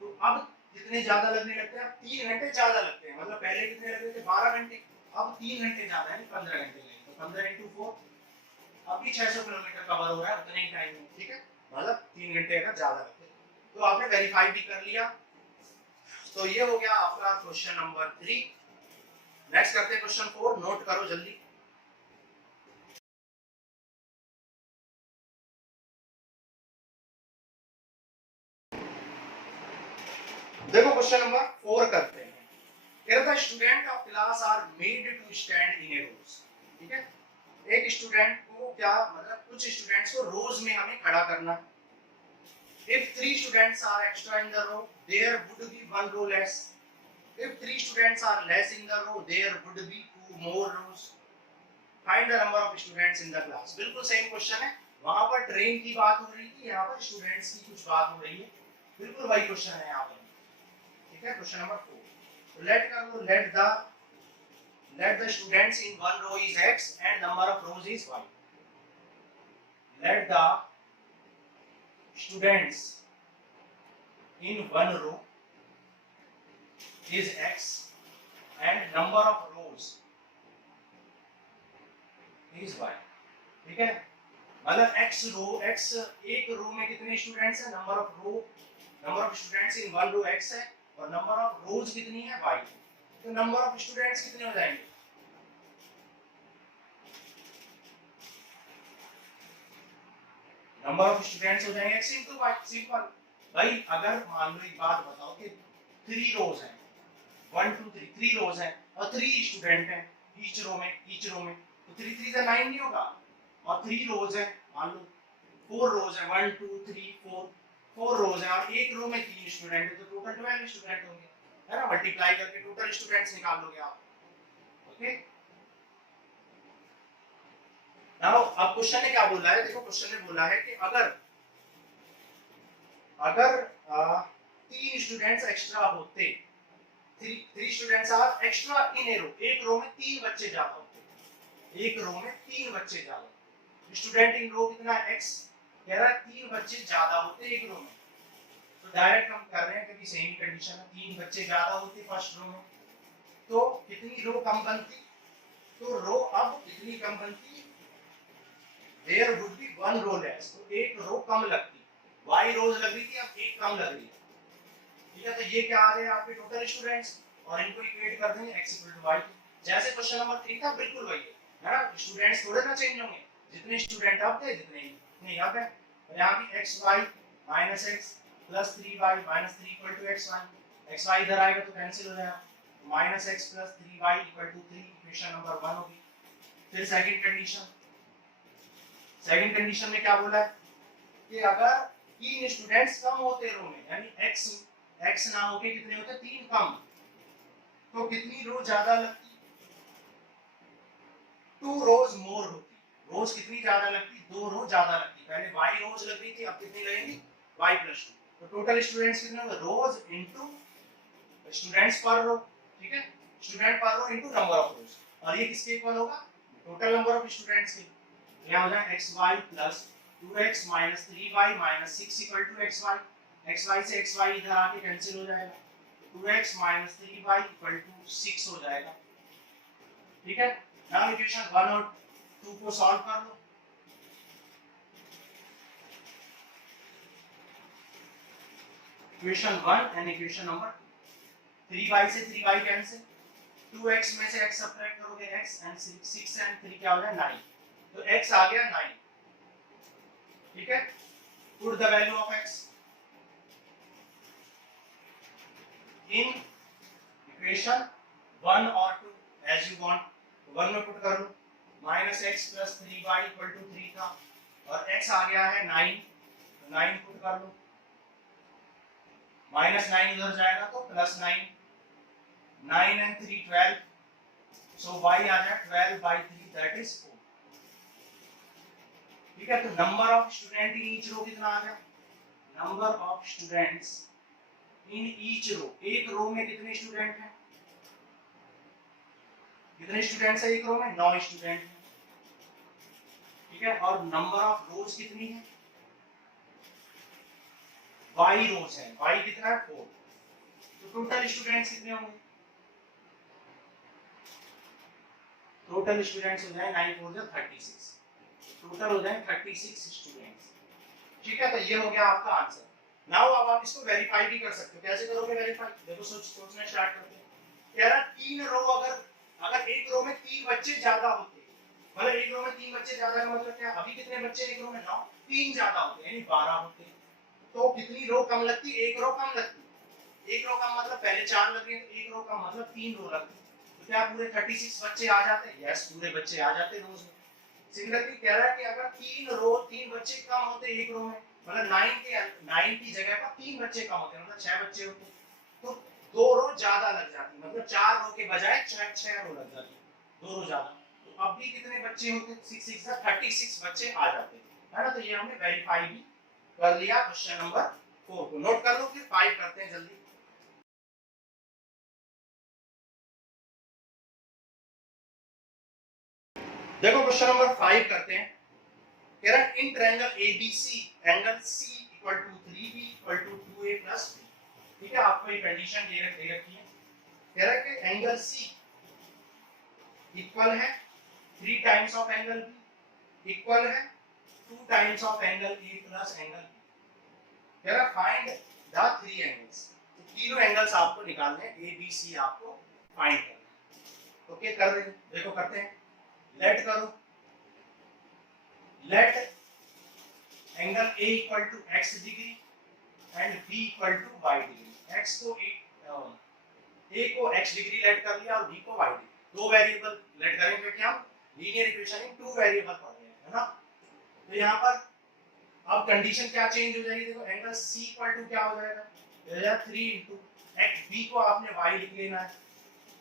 तो अब कितने ज्यादा लगने लगते हैं, अब 3 घंटे ज्यादा लगते हैं। मतलब पहले कितने लगते थे 12 घंटे, अब 3 घंटे ज्यादा यानी 15 घंटे लगेंगे। तो 15 into 4, अब भी 600 किलोमीटर कवर हो रहा है उतने ही टाइम में, ठीक है, मतलब 3 घंटे अगर ज्यादा लगते हैं। तो आपने वेरीफाई भी कर लिया। तो ये हो गया आपका क्वेश्चन नंबर 3। नेक्स्ट करते हैं क्वेश्चन 4, नोट करो जल्दी। देखो क्वेश्चन नंबर 4 करते हैं। कह रहा था student of class are made to stand in a row, ठीक है, एक स्टूडेंट को क्या मतलब कुछ स्टूडेंट्स को रोज में हमें खड़ा करना। If 3 students are extra in the row, there would be 1 row less. If 3 students are less in the row, there would be 2 more rows. Find the number of students in the class. बिल्कुल same question है, वहां पर train की बात हो रही थी, यहाँ पर स्टूडेंट्स की कुछ बात हो रही है, बिल्कुल वही क्वेश्चन है यहाँ पर, ठीक है। क्वेश्चन नंबर 4, लेट कर लो, let the students in one row is x and number of rows is y. Let the students in one row is x and number of rows is y, ठीक है। मतलब x रो, x एक row में कितने students हैं, number of students in one row x है, और number of रोज कितनी है y। तो नंबर ऑफ स्टूडेंट्स कितने हो जाएंगे, नंबर ऑफ स्टूडेंट्स हो जाएंगे x into y, सिंपल। भाई अगर मान लो एक बात बताओ कि 3 रोज हैं, 1 2 3 3 रोज हैं और 3 स्टूडेंट हैं ईच रो में, तो 3 3 से 9 नहीं होगा, और 3 रोज हैं, मान लो 4 रोज हैं, 1 2 3 4 रोज हैं, और एक रो में 3 स्टूडेंट है, तो टोटल 12 स्टूडेंट होंगे, है ना। मल्टीप्लाई करके टोटल स्टूडेंट्स निकाल लोगे आप, ओके। नाउ अब क्वेश्चन ने क्या बोला है, देखो क्वेश्चन ने बोला है कि अगर 3 स्टूडेंट्स एक्स्ट्रा होते, 3 स्टूडेंट्स आर एक्स्ट्रा इन ए रो, एक रो में 3 बच्चे ज्यादा होते, एक रो में 3 बच्चे ज्यादा, स्टूडेंट इन रो कितना है x, कह रहा है 3 बच्चे ज्यादा होते एक रो में, तो डायरेक्ट हम कर रहे हैं क्योंकि सेम कंडीशन है, 3 बच्चे ज्यादा होते फर्स्ट रो में, तो कितनी रो कम बनती, तो रो अब कितनी कम बनती, there would be 1 row less, तो एक रो कम लगती, y रोज लग रही थी अब एक कम लग रही है, ठीक है। तो ये क्या आ रहे हैं आपके टोटल स्टूडेंट्स, और इनको इक्वेट कर देंगे x y, जैसे क्वेश्चन नंबर 3 था बिल्कुल वही है ना, स्टूडेंट्स थोड़े ना चेंज होंगे, जितने स्टूडेंट अब थे जितने ही अब है, तो यहाँ भी x y -x plus 3y minus 3 equal to xy, xy इधर आएगा तो कैंसिल हो जाएगा, minus x plus 3y equal to 3, equation number 1 होगी। फिर सेकंड कंडीशन में क्या बोला है कि अगर 3 स्टूडेंट्स कम होते रो में, यानी x ना होके कितने होते 3 कम, तो कितनी रो ज्यादा लगती, 2 रोज मोर होती। रोज कितनी ज्यादा लगती, 2 रो ज्यादा लगती। पहले y रोज लग रही थी, अब कितनी लगेंगी y प्लस 2। तो टोटल स्टूडेंट्स कितने होंगे, रोज इनटू स्टूडेंट्स पर रो, ठीक है, स्टूडेंट पर रो इनटू नंबर ऑफ रोज। और ये किसके इक्वल होगा, टोटल नंबर ऑफ स्टूडेंट्स के। क्या हो जाएगा xy plus 2x minus 3y minus 6 equal to xy, xy से xy इधर आके कैंसिल हो जाएगा, 2x minus 3y equal to 6 हो जाएगा, ठीक है। नाउ इक्वेशन 1 और 2 को सॉल्व कर लो। Equation 1 and equation number 3y से 3y कैंसिल, 2x में से x सब्ट्रैक्ट करोगे x एंड 6 एंड 3 क्या हो जाएगा 9, तो x आ गया 9, ठीक है। Put the value of x in equation 1 और 2 एज यू वांट। 1 में पुट कर लो, minus x plus 3y equal to 3 था और x आ गया है 9, तो 9 पुट कर लो, माइनस 9 इधर जाएगा तो प्लस 9, 9 एंड 3 12, सो y आ जाए 12 by 3 दैट इज 4, ठीक है। तो number of student in each row कितना आ गया, number of students in each row, एक रो में कितने स्टूडेंट हैं, कितने स्टूडेंट्स हैं एक रो में, 9 स्टूडेंट हैं, ठीक है। और नंबर ऑफ रोज कितनी है, y रोज है, y कितना है 4, तो टोटल स्टूडेंट्स कितने होंगे, टोटल स्टूडेंट्स हो जाए 9 4 जा 36, टोटल हो जाए 36 स्टूडेंट्स, ठीक है। तो ये हो गया आपका आंसर। नाउ अब आप इसको वेरीफाई भी कर सकते हो, कैसे करोगे वेरीफाई, देखो सोचना स्टार्ट करते हैं। कह रहा 3 रो, अगर एक रो में 3 बच्चे ज्यादा होते, मतलब एक रो में 3 बच्चे ज्यादा है मतलब क्या, अभी कितने बच्चे एक रो में 9, 3 ज्यादा होते यानी 12 होते, तो कितनी रो कम लगती, एक रो कम लगती। एक रो कम मतलब पहले 4 लग रही है, तो एक रो कम मतलब 3 रो लगती, तो क्या पूरे 36 बच्चे आ जाते हैं, यस पूरे बच्चे आ जाते रोज में। सिमिलरली कह रहा है कि अगर 3 बच्चे कम होते एक रो में, मतलब 9 की जगह पर 3 बच्चे कम होते, मतलब 6 बच्चे होते, तो 2 रो ज्यादा लग जाती, मतलब 4 रो के बजाय 6 रो लग जाती, 2 रो ज्यादा। तो अब भी कितने बच्चे होते, 6 6 36 बच्चे आ जाते, है ना। तो ये हमने वेरीफाई भी कर लिया क्वेश्चन नंबर 4 को। नोट कर लो, फिर 5 करते हैं जल्दी। देखो क्वेश्चन नंबर 5 करते हैं। कह रहा है in triangle ABC angle C equal to 3B equal to 2A plus B, ठीक है। आपको ये कंडीशन दे रखी है, कह रहा है कि एंगल C इक्वल है 3 times of angle B equal है 2 times of angle A plus angle B। कह रहा फाइंड द 3 एंगल्स, तो तीनों एंगल्स आपको निकालने हैं, A B C आपको फाइंड करना है। ओके कर रहे हैं, देखो करते हैं। लेट करो, let angle A equal to x degree and B equal to y degree. x को A को x डिग्री लेट कर लिया और B को y डिग्री, दो वेरिएबल लेट करेंगे कि हम लीनियर इक्वेशन इन 2 वेरिएबल पढ़ रहे हैं, है ना। तो यहाँ पर अब कंडीशन क्या चेंज हो जाएगी, देखो एंगल C इक्वल टू क्या हो जाएगा 3 इनटू x, B को आपने y लिख लेना है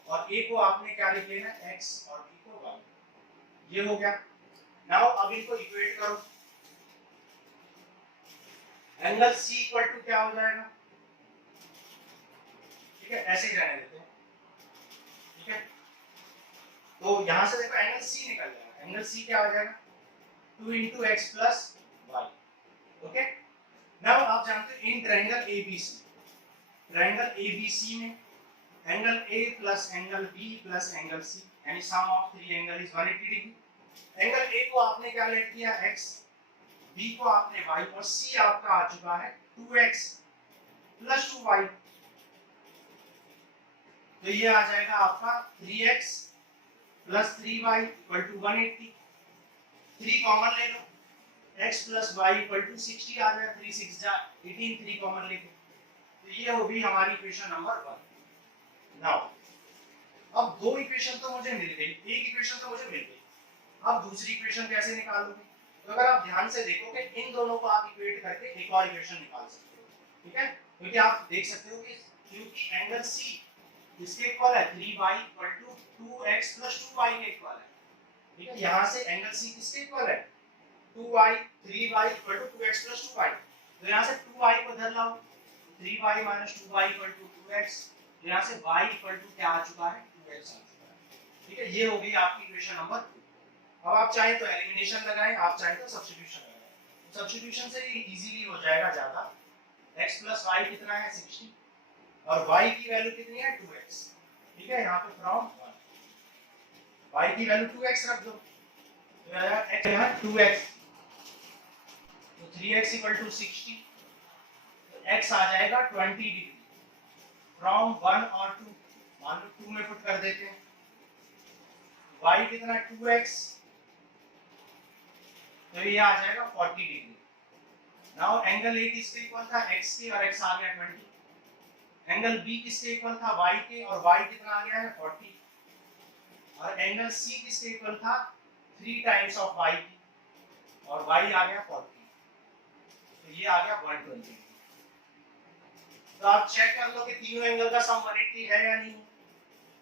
और A को आपने क्या लिख लेना है x और B को y, ये हो गया। नाउ अब इनको इक्वेट करो, एंगल C इक्वल टू क्या हो जाएगा, ठीक है, ऐसे ही रहने देते हैं, ठीक है। तो यहां से देखो एंगल C निकल जाएगा, एंगल C क्या हो जाएगा 2 into x plus y, okay. Now आप जानते हो in triangle ABC, triangle ABC में angle A plus angle B plus angle C यानी sum of 3 angle is 180 degree. Angle A को आपने क्या लेट किया x, B को आपने y और C आपका आ चुका है 2x प्लस 2y, तो ये आ जाएगा आपका 3x plus 3y equal to 180। 3 common ले लो, x plus Y equal to 60 आ जाएगा, 3 6 जा 18, 3 कॉमन लेके, तो ये होगी हमारी इक्वेशन नंबर 1। नाउ अब दो इक्वेशन तो मुझे मिल गई, एक इक्वेशन तो मुझे मिल गई, अब दूसरी इक्वेशन कैसे निकालोगे? तो अगर आप ध्यान से देखोगे इन दोनों को आप इक्वेट करके एक और इक्वेशन निकाल सकते हो, ठीक है? क्योंकि आप देख सकते हो कि क्योंकि एंगल सी किसके इक्वल है, 3y equal to 2x plus 2y के इक्वल है, ठीक है? यहाँ से एंगल सी किसके इक्वल है, 2y 3y equal to 2x plus 2y, तो यहाँ से 2y को इधर लाओ, 3y minus 2y equal to 2x, तो यहाँ से y इक्वल टू क्या आ चुका है, 2x आ चुका है, ठीक है? ये हो गई आपकी इक्वेशन नंबर 2। अब आप चाहें तो एलिमिनेशन लगाएं, आप चाहें तो सब्स्टिट्यूशन लगाएं, सब्स्टिट्यूशन से इजीली हो जाएगा ज्यादा। x प्लस वाई कितना है 60 और y की वैल्यू कितनी है 2x, ठीक है? यहाँ पे फ्रॉम 1 y की वैल्यू 2x रख दो, तो x यहाँ 2x, तो 3x इक्वल टू 60, तो x आ जाएगा 20 डिग्री फ्रॉम 1 और 2, मान लो 2 में पुट कर देते हैं, y कितना है 2x, तो ये आ जाएगा 40 डिग्री। नाउ एंगल ए किसके इक्वल था, x के, और x आ गया 20, एंगल बी किसके इक्वल था, y के, और y कितना आ गया है 40, और एंगल सी किसके इक्वल था 3 टाइम्स ऑफ y की, और y आ गया 40, तो ये आ गया 120। तो आप चेक कर लो कि तीनों एंगल का सम 180 है या नहीं।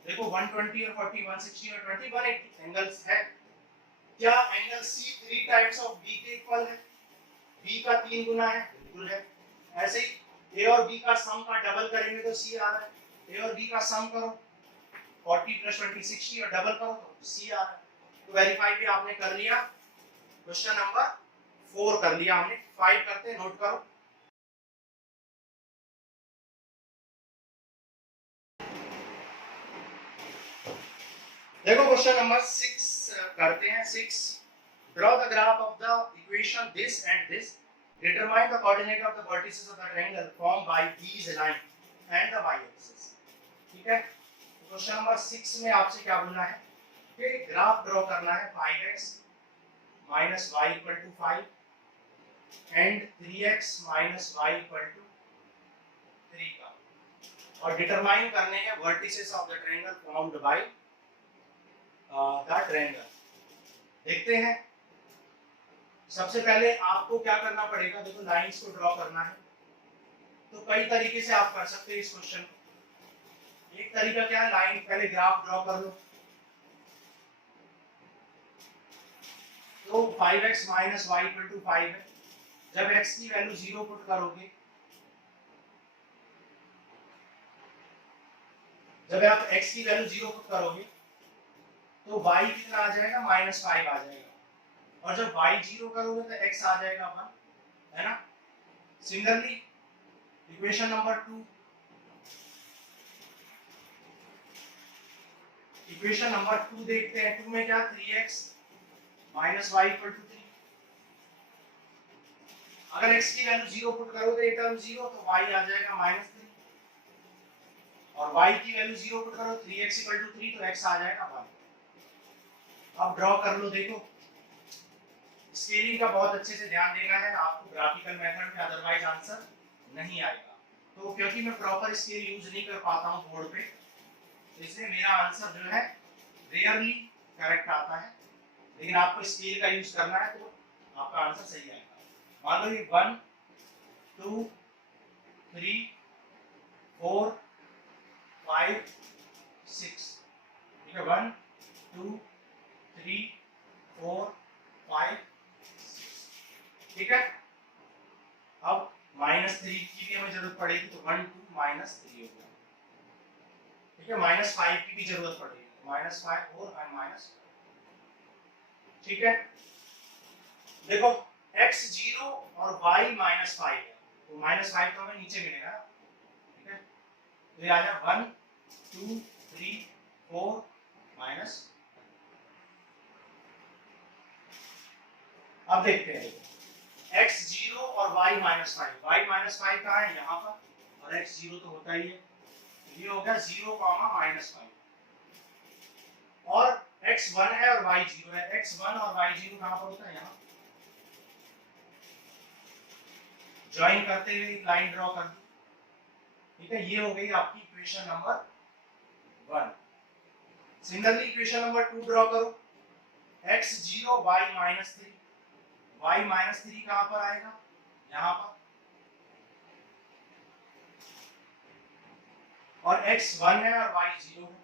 देखो 120 और 40, 160 और 20, 180 एंगल्स है। क्या angle C 3 times of B के इक्वल है, बी का 3 गुना है, बिल्कुल है। ऐसे ही ए और बी का सम का डबल करेंगे तो सी आ रहा है, ए और बी का सम करो 40 प्लस 20 60 और डबल करो तो सी आ रहा है। तो वेरीफाई भी आपने कर लिया, क्वेश्चन नंबर 4 कर लिया हमने। 5 करते हैं, नोट करो। देखो क्वेश्चन नंबर 6 करते हैं। 6, draw the graph of the equation this and this, determine the coordinate of the vertices of the triangle formed by these line and the y axis, ठीक है? क्वेश्चन नंबर 6 में आपसे क्या बोलना है कि ग्राफ ड्रॉ करना है 5x minus y equal to 5 and 3x minus y equal to 3 का, और डिटरमाइन करने हैं vertices of the triangle formed by the triangle. देखते हैं। सबसे पहले आपको क्या करना पड़ेगा, देखो लाइंस को ड्रॉ करना है, तो कई तरीके से आप कर सकते हैं इस क्वेश्चन को। एक तरीका क्या है, लाइन पहले ग्राफ ड्रॉ कर लो, तो 5x minus y equal to 5 है। जब x की वैल्यू 0 पुट करोगे, जब आप x की वैल्यू 0 पुट करोगे तो y कितना आ जाएगा, -5 आ जाएगा, और जब y 0 करोगे तो x आ जाएगा 1, है ना? Similarly equation number 2, equation number 2 देखते हैं। 2 में क्या, 3x minus y equal to 3। अगर x की वैल्यू 0 पुट करोगे, ये टर्म 0, तो y आ जाएगा -3, और y की वैल्यू 0 पुट करो 3x इक्वल टू 3, तो x आ जाएगा 1। अब ड्रॉ कर लो। देखो स्केलिंग का बहुत अच्छे से ध्यान देना है आपको ग्राफिकल मेथड में, अदरवाइज आंसर नहीं आएगा। तो क्योंकि मैं प्रॉपर स्केल यूज नहीं कर पाता हूं बोर्ड पे, इसलिए मेरा आंसर जो है रेयरली करेक्ट आता है, लेकिन आपको स्केल का यूज करना है तो आपका आंसर सही आएगा। मान लो ये 1 2 3 4 5 6, ठीक है? 1 2 3 4 5 6, ठीक है? अब -3 की भी हमें जरूरत पड़ेगी, तो 1 2 -3 होगा, ठीक है? -5 की भी जरूरत पड़ेगी, -5 और -5, ठीक है? देखो x 0 और y -5 है, तो -5 तो हमें नीचे मिलेगा, ठीक है? तो ये आ जाएगा 1 2 3 4 माइनस। अब देखते हैं x 0 और y -5, y -5 कहाँ है, यहाँ पर, और x 0 तो होता ही है, ये हो गया 0, -5, और x 1 है और y 0 है। x 1 और y 0 कहाँ पर होता है, यहाँ, ज्वाइन करते हुए एक लाइन ड्रॉ कर दो, ठीक है। ये हो गई आपकी equation number 1। Similarly equation number 2 draw करो, x0 y-3, y-3 कहां पर आएगा, यहां पर, और x1 है और y0 है,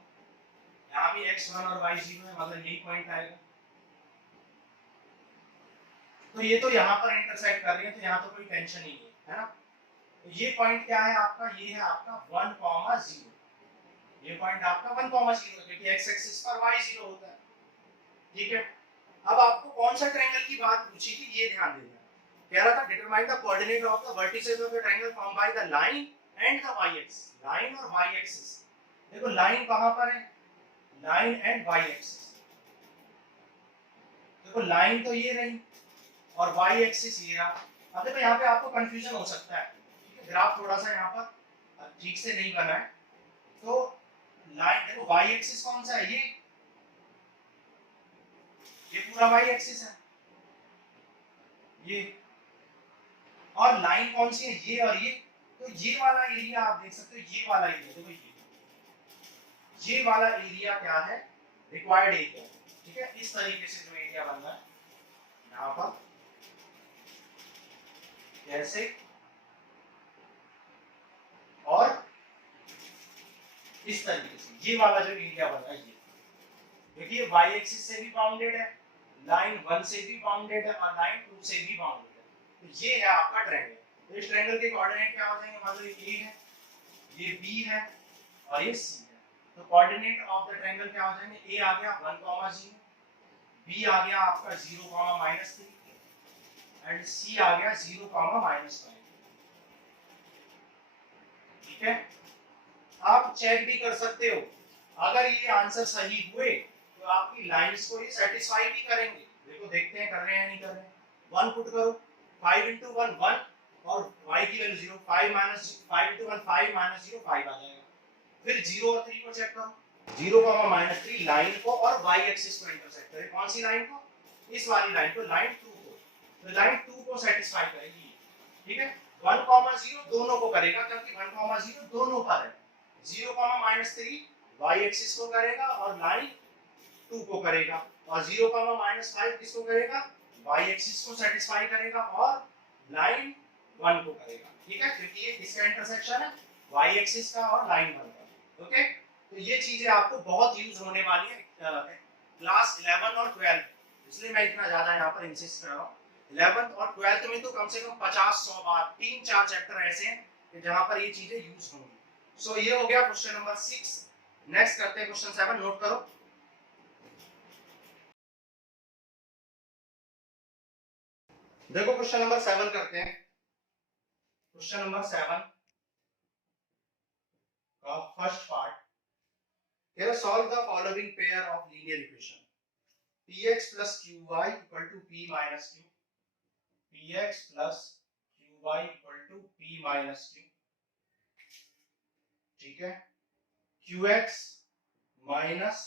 यहाँ भी x1 और y0 है, मतलब यही पॉइंट आएगा। तो ये तो यहाँ पर इंटरसेक्ट कर रही है, तो यहाँ तो कोई टेंशन ही नहीं है ना। तो ये पॉइंट क्या है आपका, ये है आपका 1,0। ये पॉइंट आपका 1,0 क्योंकि x एक्सिस पर y0 होता है, ठीक है। अब आपको कौन सा ट्रायंगल की बात पूछी थी, ये ध्यान देना। कह रहा था determine the coordinate of the vertices of the triangle form by the line and the y axis. Line और y एक्सिस, देखो लाइन कहां पर है, लाइन एंड y एक्सिस। देखो लाइन तो ये रही और y एक्सिस ये रहा। अब देखो यहाँ पे आपको कंफ्यूजन हो सकता है, ठीक है, ग्राफ थोड़ा सा यहाँ पर ठीक से नहीं बना है। तो लाइन देखो y एक्सिस कौन सा है, ये पूरा y एक्सिस है ये, और लाइन कौन सी है, ये और ये। तो ये वाला एरिया आप देख सकते हो, ये वाला एरिया देखो, ये वाला एरिया क्या है, रिक्वायर्ड एरिया, ठीक है। इस तरीके से जो एरिया बन रहा है यहाँ पर, जैसे, और इस तरीके से ये वाला जो एरिया बन रहा है, ये देखिए y एक्सिस से भी बाउंडेड है, लाइन 1 से भी बाउंडेड है और लाइन 2 से भी बाउंडेड है। तो ये है आपका ट्रायंगल। तो इस ट्रायंगल के कोऑर्डिनेट क्या हो जाएंगे, मान लो ये a है, ये b है और ये c है। तो कोऑर्डिनेट ऑफ द ट्रायंगल क्या हो जाएंगे, a आ गया 1,0, b आ गया आपका 0,-3 एंड c आ गया 0,-5, ठीक है। आप चेक भी कर सकते हो, अगर ये आंसर सही हुए तो आपकी लाइंस को ये सेटिस्फाई भी करेंगे। देखो देखते हैं कर रहे हैं नहीं कर रहे हैं। 1 पुट करो, 5 into 1 1 और y की वैल्यू 0, 5 minus 5 into 1 5 minus 0 5 आ जाएगा। फिर 0 और 3 को चेक करो, 0,-3 लाइन को और y एक्सिस को इंटरसेक्ट करे। कौन सी लाइन को, इस वाली लाइन को, लाइन 2 को। तो लाइन 2 को सेटिस्फाई करेगी, ठीक है। 1,0 दोनों को करेगा क्योंकि 1,0 दोनों पर है। 0,-3 y एक्सिस को करेगा और लाइन 2 को करेगा, और 0,-5 किसको करेगा, y एक्सिस को सेटिस्फाई करेगा और लाइन 1 को करेगा, ठीक है, क्योंकि ये किसका इंटरसेक्शन है, y एक्सिस का और लाइन 1 का। ओके, तो ये चीजें आपको बहुत यूज होने वाली है क्लास 11 और 12, इसलिए मैं इतना ज्यादा यहाँ पर इंसिस्ट कर रहा हूँ। 11th और 12th में तो कम से कम 50-100 बार 3-4 चैप्टर ऐसे हैं कि जहां पर ये चीजें यूज होंगी। सो ये हो गया क्वेश्चन नंबर 6। नेक्स्ट करते हैं क्वेश्चन 7, नोट करो। देखो क्वेश्चन नंबर 7 करते हैं। क्वेश्चन नंबर 7 का first part, here solve the following pair of linear equation, px plus qy equal to p minus q, px plus qy equal to p minus q, ठीक है। qx minus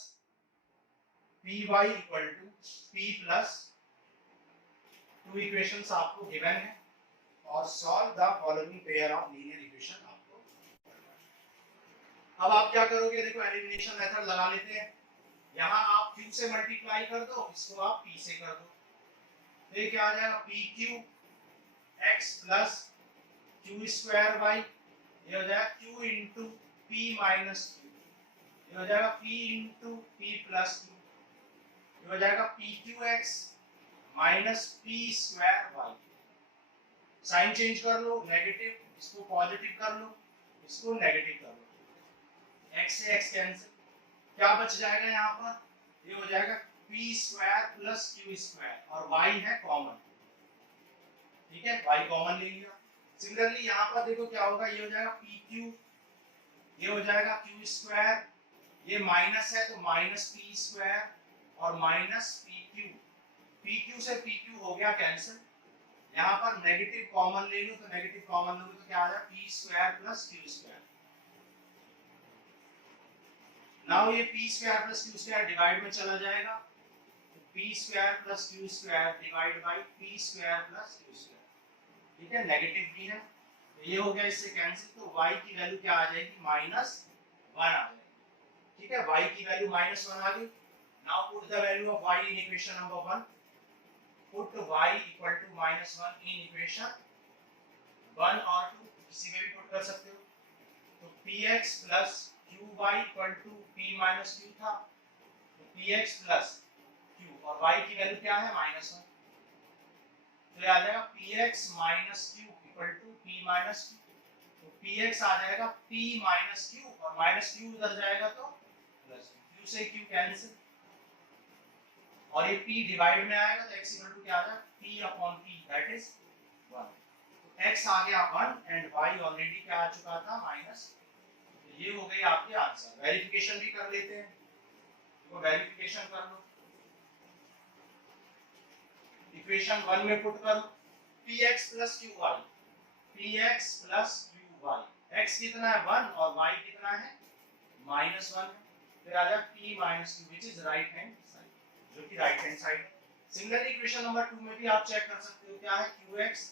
py equal to p plus 2 equations आपको given है, और solve the following pair of linear equation आपको। अब आप क्या करोगे, देखो एलिमिनेशन मेथड लगा लेते हैं। यहाँ आप q से मल्टीप्लाई कर दो, इसको आप p से कर दो, तो ये क्या आ जाएगा, pq x plus q square y, ये हो जाएगा q into p minus q, ये हो जाएगा p into p plus q, ये हो जाएगा pqx minus p square y। Sign change कर लो, नेगेटिव, इसको पॉजिटिव कर लो, इसको नेगेटिव कर लो, x से x कैंसिल, क्या बच जाएगा यहाँ पर, ये हो जाएगा p square plus q square, और y है कॉमन, ठीक है, y कॉमन ले लिया। सिमिलरली यहाँ पर देखो क्या होगा, ये हो जाएगा pq, ये हो जाएगा q स्क्वायर, ये माइनस है तो माइनस p स्क्वायर और माइनस pq, pq से pq हो गया कैंसिल। यहाँ पर नेगेटिव कॉमन ले लो, तो नेगेटिव कॉमन लो तो क्या आ जाएगा, p square plus q square. Now ये p square plus q square divide में चला जाएगा, तो p square plus q square divide by p square plus q square, ठीक है, नेगेटिव भी है, ये हो गया इससे कैंसिल, तो y की वैल्यू क्या आ जाएगी -1 आ जाएगी। ठीक है, y की वैल्यू -1 आ गई। Now put the value of y in equation number 1, put y equal to -1 in equation 1 और 2, किसी में भी पुट कर सकते हो। तो px plus qy equal to p minus q था, तो px प्लस q और y की वैल्यू क्या है -1, तो ये आ जाएगा px minus q equal to p minus q, तो px आ जाएगा p माइनस q और माइनस q उधर जाएगा तो प्लस q से q कैंसिल, और ये p डिवाइड में आएगा तो x इक्वल टू क्या आ जाएगा p upon p that is 1, तो x आ गया 1 एंड y ऑलरेडी क्या आ चुका था -, तो ये हो गई आपके आंसर। वेरिफिकेशन भी कर लेते हैं, तो वेरिफिकेशन कर लो, इक्वेशन 1 में पुट करो px plus qy, px plus qy, x कितना है 1 और y कितना है -1, फिर आ जाएगा p minus q which is right hand side, जो कि right hand side. Similarly equation number 2 में भी आप चेक कर सकते हो, क्या है qx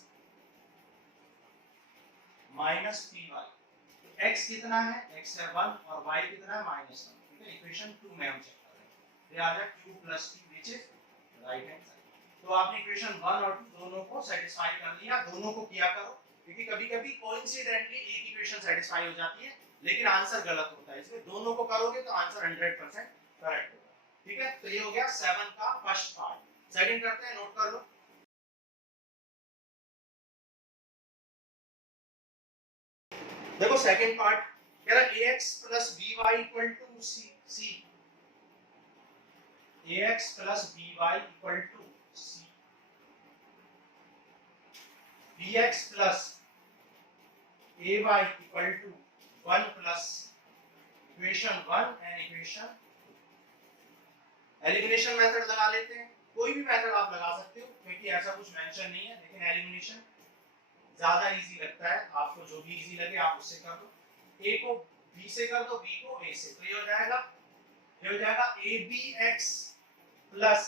माइनस py, x कितना है, x है 1 और y कितना है -1, ठीक है, इक्वेशन 2 में हम चेक कर रहे हैं, फिर आ जाएगा q plus p which is right hand side. तो आपने इक्वेशन 1 और 2 दोनों को सेटिस्फाई कर लिया, दोनों को किया करो, क्योंकि कभी-कभी कोइंसिडेंटली एक इक्वेशन सेटिस्फाई हो जाती है लेकिन आंसर गलत होता है, इसलिए दोनों को करोगे तो आंसर 100% करेक्ट होगा। ठीक है, तो ये हो गया 7 का फर्स्ट पार्ट। सेकंड करते हैं, नोट कर लो। देखो सेकंड पार्ट कह रहा ax plus by equal to c, ax plus by equal to c, bx plus ay equal to 1 plus equation 1 and equation 2। Elimination method लगा लेते हैं, कोई भी मेथड आप लगा सकते हो क्योंकि ऐसा कुछ मेंशन नहीं है, लेकिन एलिमिनेशन ज्यादा इजी लगता है, आपको जो भी इजी लगे आप उससे कर लो। a को b से कर दो, b को a से, तो ये हो जाएगा abx plus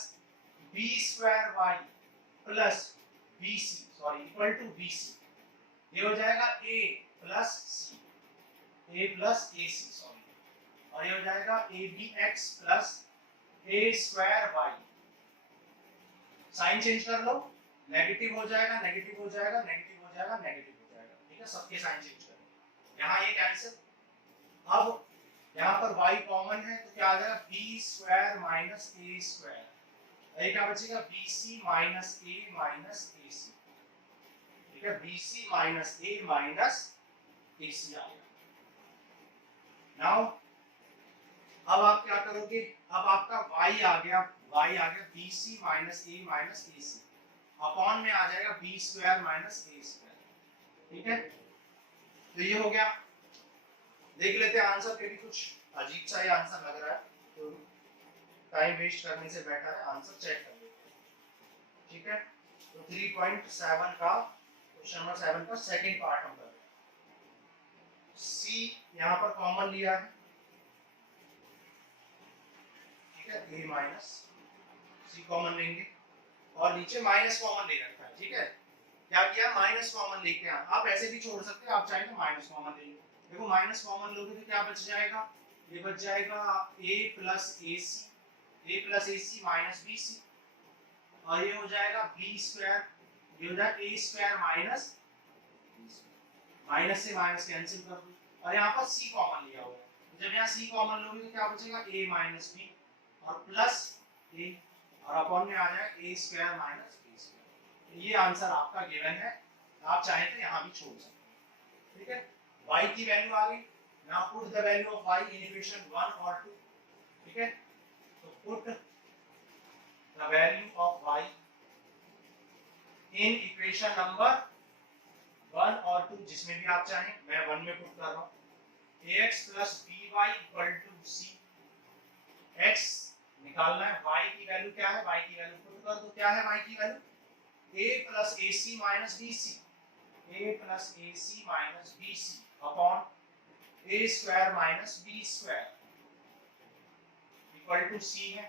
b square y plus bc sorry equal to bc, ये हो जाएगा a plus c, a plus ac sorry, और ये हो जाएगा abx plus a square y, sign change कर लो, नेगेटिव हो जाएगा, नेगेटिव हो जाएगा, नेगेटिव हो जाएगा, नेगेटिव हो जाएगा, ठीक है, सबके साइन चेंज करो, यहाँ ये कैंसिल। अब यहाँ पर y कॉमन है तो क्या आ जाएगा b square minus a square, ये क्या बचेगा bc minus a minus ac, ठीक है, bc minus a minus ac आएगा। नाउ अब आप क्या करोगे, अब आपका y आ गया bc minus a minus ac, upon में आ जाएगा b square minus a square, ठीक है, तो ये हो गया। देख लेते हैं आंसर, पे भी कुछ अजीब सा ये आंसर लग रहा है, तो टाइम वेस्ट करने से बेटर है आंसर चेक कर लेते हैं, ठीक है। तो 3.7 का क्वेश्चन नंबर 7 का सेकंड पार्ट हम कर रहे हैं। c यहाँ पर कॉमन लिया है, ठीक है, a माइनस c कॉमन लेंगे और नीचे माइनस कॉमन ले रखा है, ठीक है, क्या किया माइनस कॉमन लेके आ, आप ऐसे भी छोड़ सकते हैं, आप चाहे तो माइनस कॉमन ले लो। देखो माइनस कॉमन लोगे तो क्या बच जाएगा, ये बच जाएगा a plus ac minus bc, और ये हो जाएगा b स्क्वायर, ये हो जाएगा a स्क्वायर माइनस माइनस से माइनस कैंसिल कर दो, और यहाँ पर c कॉमन लिया हुआ है, जब यहाँ c कॉमन लोगे तो क्या बचेगा a माइनस b और प्लस a, और अपॉन में आ जाएगा a square minus b square. ये आंसर आपका गिवन है, आप चाहे तो यहाँ भी छोड़ सकते हैं, ठीक है। y की वैल्यू आ गई, now put the value of y in equation 1 और 2, ठीक है, तो put the value of y in equation number 1 और 2, जिसमें भी आप चाहें, मैं 1 में पुट कर रहा हूं, ax plus by equal to c, x निकालना है, y की वैल्यू क्या है, y की वैल्यू पुट कर दो, क्या है y की value a plus ac minus bc, a plus ac minus bc upon a square minus b square equal to c है,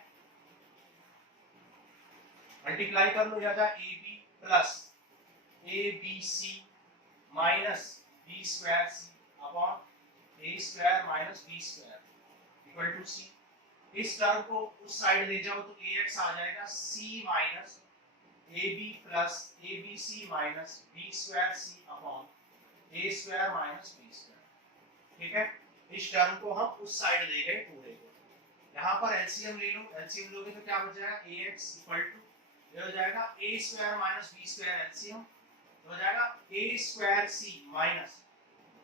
मल्टीप्लाई कर लो, या ab plus a b c minus B square c upon a square minus B square equal to c. इस term को उस side ले जाओ तो ax आ जाएगा c minus ab plus abc minus b square c upon a square minus b square. ठीक है, इस टर्म को हम उस साइड ले गए पूरे को। यहाँ पर एलसीएम ले लो, एलसीएम लोगे तो क्या बच जाएगा ax इक्वल टू ये हो जाएगा a square minus b square LCM हो जाएगा a square c minus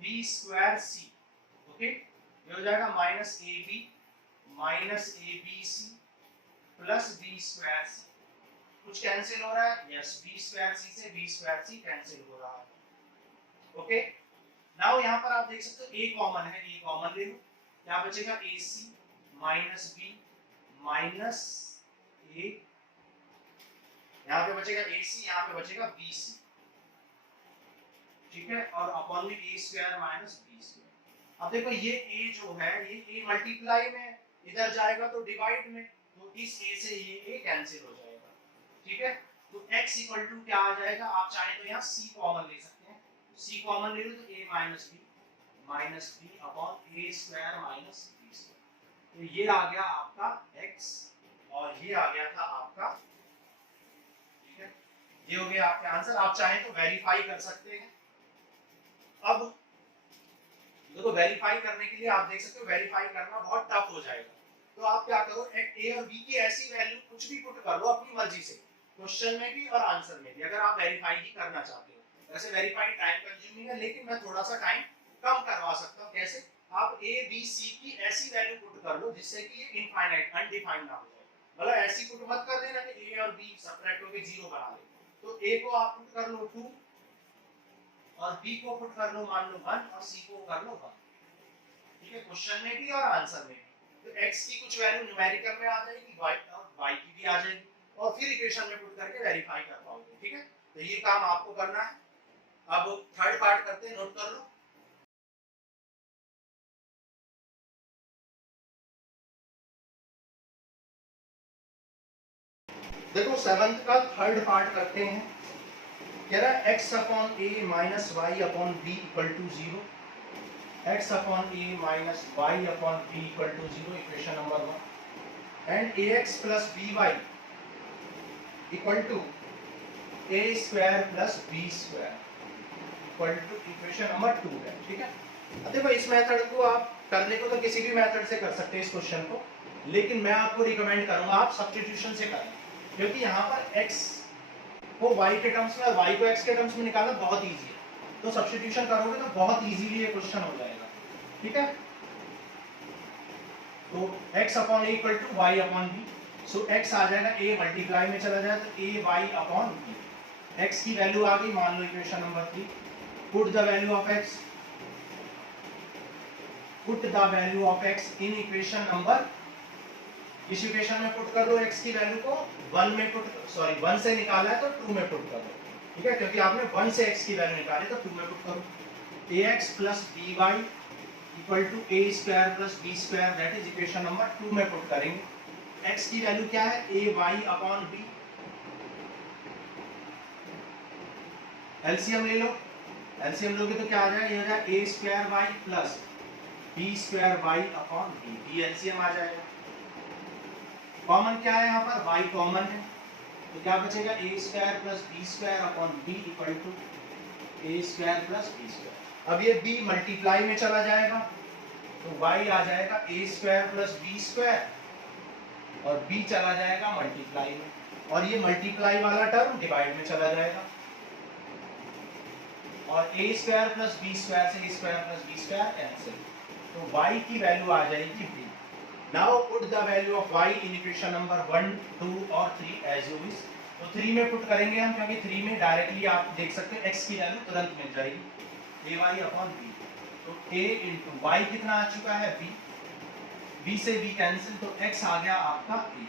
b square c। Okay, ये हो जाएगा minus ab minus abc plus b square c। कुछ कैंसिल हो रहा है, यस, b स्क्वायर c से b स्क्वायर c कैंसिल हो रहा है। ओके, नाउ यहाँ पर आप देख सकते हो a कॉमन है, a कॉमन ले लो, क्या बचेगा ac minus b minus a, यहाँ पे बचेगा ac, यहाँ पे बचेगा bc। ठीक है, और अपॉन में a square minus b square. अब देखो ये a जो है ये a मल्टीप्लाई में इधर जाएगा तो डिवाइड में, तो इस a से ये a कैंसिल हो जाएगा। ठीक है, तो x इक्वल टू क्या आ जाएगा, आप चाहे तो यहाँ c कॉमन ले सकते हैं, c कॉमन ले लो तो a minus b upon a square minus b square. तो ये आ गया आपका x और ये आ गया था आपका, ठीक है, ये हो गया आपका आंसर। आप चाहे तो वेरीफाई कर सकते हैं। अब देखो वेरीफाई करने के लिए आप देख सकते हो वेरीफाई करना बहुत टफ हो जाएगा, तो आप क्या करो, ए और बी की ऐसी वैल्यू कुछ भी पुट कर लो अपनी मर्जी से, क्वेश्चन में भी और आंसर में भी, अगर आप वेरीफाई ही करना चाहते हो। वैसे वेरीफाई टाइम कंज्यूमिंग है, लेकिन मैं थोड़ा सा टाइम कम करवा सकता हूँ। कैसे, आप ए बी सी की ऐसी वैल्यू पुट कर लो जिससे कि ये इनफाइनाइट अनडिफाइंड ना हो जाए। मतलब ऐसी पुट मत कर देना कि ए और बी सबट्रैक्ट होके 0 बना ले। तो ए को आप पुट कर लो 2 और बी को पुट कर लो मान लो 1 और सी को कर लो 1। ठीक है, क्वेश्चन में भी और आंसर में भी। तो x की कुछ वैल्यू न्यूमेरिकल में आ जाएगी, y की भी आ जाएगी, और फिर इक्वेशन में पुट करके वेरीफाई कर पाओगे। ठीक है, तो ये काम आपको करना है। अब थर्ड पार्ट करते हैं, नोट कर लो। देखो सेवंथ का थर्ड पार्ट करते हैं। कह रहा है x upon a minus Y upon B equal to 0, x upon a minus y upon b equal to 0, equation number 1, and ax plus by equal to a square plus b square equal to equation number 2 है। ठीक है, अब देखो इस method को आप करने को तो किसी भी मेथड से कर सकते हैं इस क्वेश्चन को, लेकिन मैं आपको रिकमेंड करूंगा आप सब्स्टिट्यूशन से करें, क्योंकि यहाँ पर x को y के टर्म्स में और y को x के टर्म्स में निकालना बहुत इजी है। तो सब्स्टिट्यूशन करोगे तो बहुत इजीली ये क्वेश्चन हो जाएगा। ठीक है, तो x upon a equal to y upon b, so x आ जाएगा a मल्टीप्लाई में चला जाए तो a y upon b, x की वैल्यू आ गई मान लो equation number 3, put the value of x, put the value of x in equation number, इस इक्वेशन में पुट कर दो x की वैल्यू को 1 में पुट, सॉरी 1 से निकाला है तो 2 में पुट कर दो। ठीक है, क्योंकि आपने 1 से x की वैल्यू निकाली तो 2 में पुट करो। ax plus by equal to a square plus b square, that is equation number 2 में पुट करेंगे। x की वैल्यू क्या है, ay अपॉन b, एलसीएम ले लो, एलसीएम लोगे तो क्या आ जाएगा, ये हो जाएगा a square y plus b square y upon b, b LCM आ जाएगा। कॉमन क्या है यहाँ पर, y कॉमन है, तो क्या बचेगा a square plus b square upon b equal to a square plus b square. अब ये b मल्टीप्लाई में चला जाएगा तो y आ जाएगा a square plus b square और b चला जाएगा मल्टीप्लाई में, और ये मल्टीप्लाई वाला टर्म डिवाइड में चला जाएगा, और a square plus b square से a square plus b square cancel, तो y की वैल्यू आ जाएगी b। Now put the value of y in equation number 1, 2 और 3 as you wish। तो 3 में पुट करेंगे हम, क्योंकि 3 में डायरेक्टली आप देख सकते हैं x की वैल्यू तुरंत मिल जाएगी, ay अपॉन b, तो a इंटू y कितना आ चुका है b, b से b कैंसिल, तो x आ गया आपका a।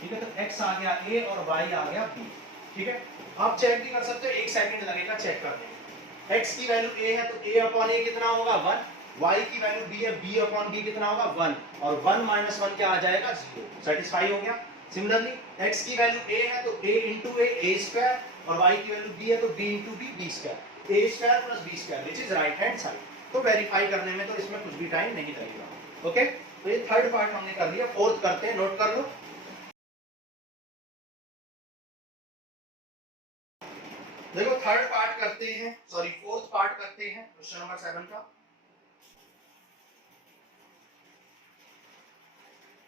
ठीक है, तो x आ गया a और y आ गया b। ठीक है, आप चेक भी कर सकते हो, 1 सेकंड लगेगा चेक करने में। x की वैल्यू a है तो a अपॉन a कितना होगा 1, y की वैल्यू b है, b अपॉन b कितना होगा 1, और 1 माइनस 1 क्या आ जाएगा 0, सेटिस्फाई हो गया। सिमिलरली x की वैल्यू a है तो a इंटू a स्क्वायर, और y की वैल्यू b है तो b into B B square A square plus B square which is right hand side. तो वेरीफाई करने में तो इसमें कुछ भी टाइम नहीं लगेगा। ओके, तो ये थर्ड पार्ट हमने कर लिया, फोर्थ करते हैं, नोट कर लो। देखो थर्ड पार्ट करते हैं, सॉरी फोर्थ पार्ट करते हैं क्वेश्चन नंबर 7 का।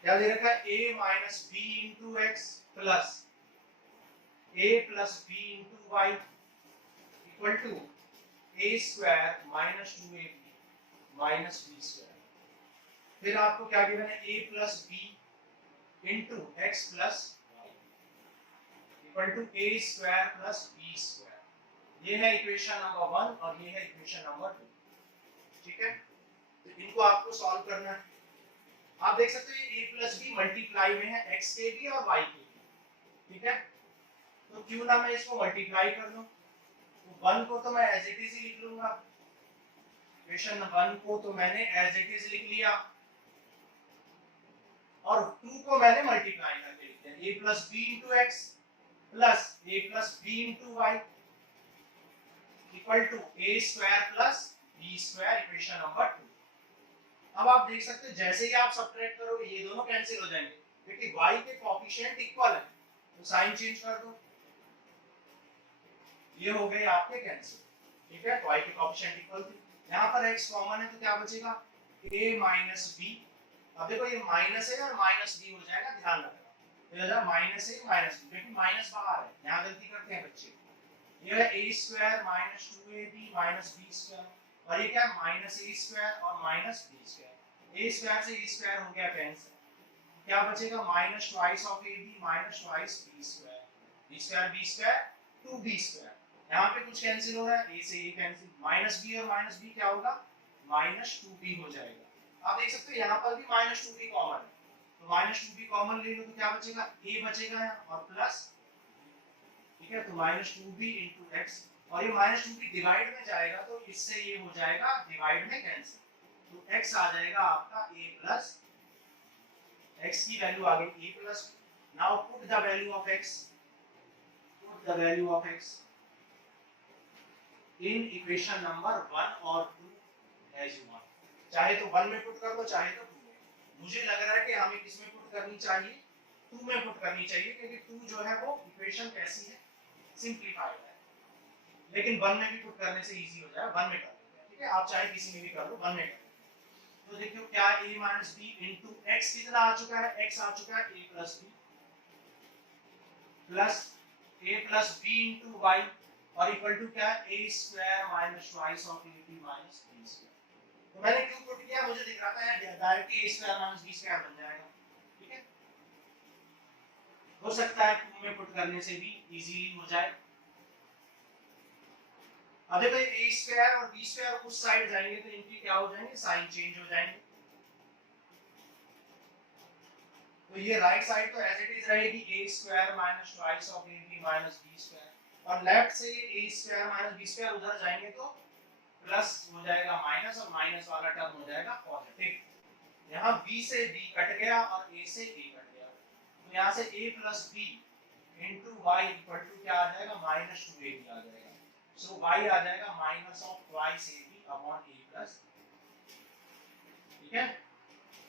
क्या दे रखा है, a minus B into X plus a plus B into Y equal to A square minus 2ab minus B square. फिर आपको क्या गिवन है, a plus B into X plus Y equal to A square plus B square. ये है equation number 1 और ये है equation number 2। ठीक है, तो इनको आपको सॉल्व करना है। आप देख सकते हो ये a प्लस बी मल्टीप्लाई में है x के भी और y के भी। ठीक है, तो क्यों ना मैं इसको मल्टीप्लाई कर लूं। तो 1 को तो मैं एज इट इज ही लिख लूंगा, इक्वेशन 1 को तो मैंने एज इट इज लिख लिया और 2 को मैंने मल्टीप्लाई करके लिख दिया, a plus B into X plus a plus B into Y equal to A square plus B square, equation number 2। अब आप देख सकते हो जैसे ही आप सब्ट्रैक्ट करोगे ये दोनों कैंसिल हो जाएंगे क्योंकि y के कोएफिशिएंट इक्वल है, तो साइन चेंज कर दो, ये हो गए आपके कैंसिल। ठीक है, y के कोएफिशिएंट इक्वल थे, यहां पर x कॉमन है तो क्या बचेगा, a माइनस b। अब देखो ये माइनस है और माइनस b हो जाएगा, ध्यान रखना, तो हो जाएगा माइनस a माइनस b, क्योंकि माइनस बाहर है, यहां गलती करते हैं बच्चे। ये है a square minus 2ab minus b square, और ये क्या है, माइनस a स्क्वायर और minus b square. a square से a स्क्वायर हो गया कैंसिल, क्या बचेगा, minus twice of ab minus twice b square, b square b square 2b square. यहाँ पे कुछ कैंसिल हो रहा है, a से a कैंसिल, माइनस b और माइनस b क्या होगा, माइनस 2b हो जाएगा। आप देख सकते हो यहाँ पर भी माइनस 2b कॉमन है, तो माइनस 2b कॉमन ले लो तो क्या बचेगा, a बचेगा यहाँ और प्लस, ठीक है, तो माइनस 2b इंटू एक्स, और ये माइनस 2b डिवाइड में जाएगा तो इससे ये हो जाएगा डिवाइड में कैंसिल, तो x आ जाएगा आपका a प्लस, x की वैल्यू आ गई a plus. Now put the value of x, put the value of x in equation number 1 और 2 एज यू वांट। चाहे तो 1 में पुट कर दो, चाहे तो 2 में। मुझे लग रहा है कि हमें किस में पुट करनी चाहिए, 2 में पुट करनी चाहिए, क्योंकि 2 जो है वो इक्वेशन कैसी है, सिंपलीफाइड है, लेकिन 1 में भी पुट करने से इजी हो जाएगा, 1 में कर लेते हैं। ठीक है, आप चाहे किसी में भी कर लो, 1 में कर लो। तो देखियो क्या a minus b into X कितना आ चुका है, x आ चुका है a plus b plus a plus b into Y और इक्वल टू क्या है, a square minus twice of ab minus b square. तो मैंने क्यों पुट किया, मुझे दिख रहा था directly a square minus b square बन जाएगा। ठीक है, हो सकता है 2 में पुट करने से भी इजीली हो जाए। अब देखो a स्क्वायर और b स्क्वायर उस साइड जाएंगे तो इनकी क्या हो जाएंगे, साइन चेंज हो जाएंगे, तो ये राइट साइड तो एज इट इज रहेगी a square minus twice of ab minus b square, और लेफ्ट से ये a square minus b square उधर जाएंगे तो प्लस हो जाएगा माइनस, और माइनस वाला टर्म हो जाएगा पॉजिटिव। यहाँ b से b कट गया और a से a कट गया, तो यहाँ से a plus b into Y equal to क्या आ जाएगा, माइनस 2ab आ जाएगा। सो y आ जाएगा minus of twice ab upon a plus. ठीक है,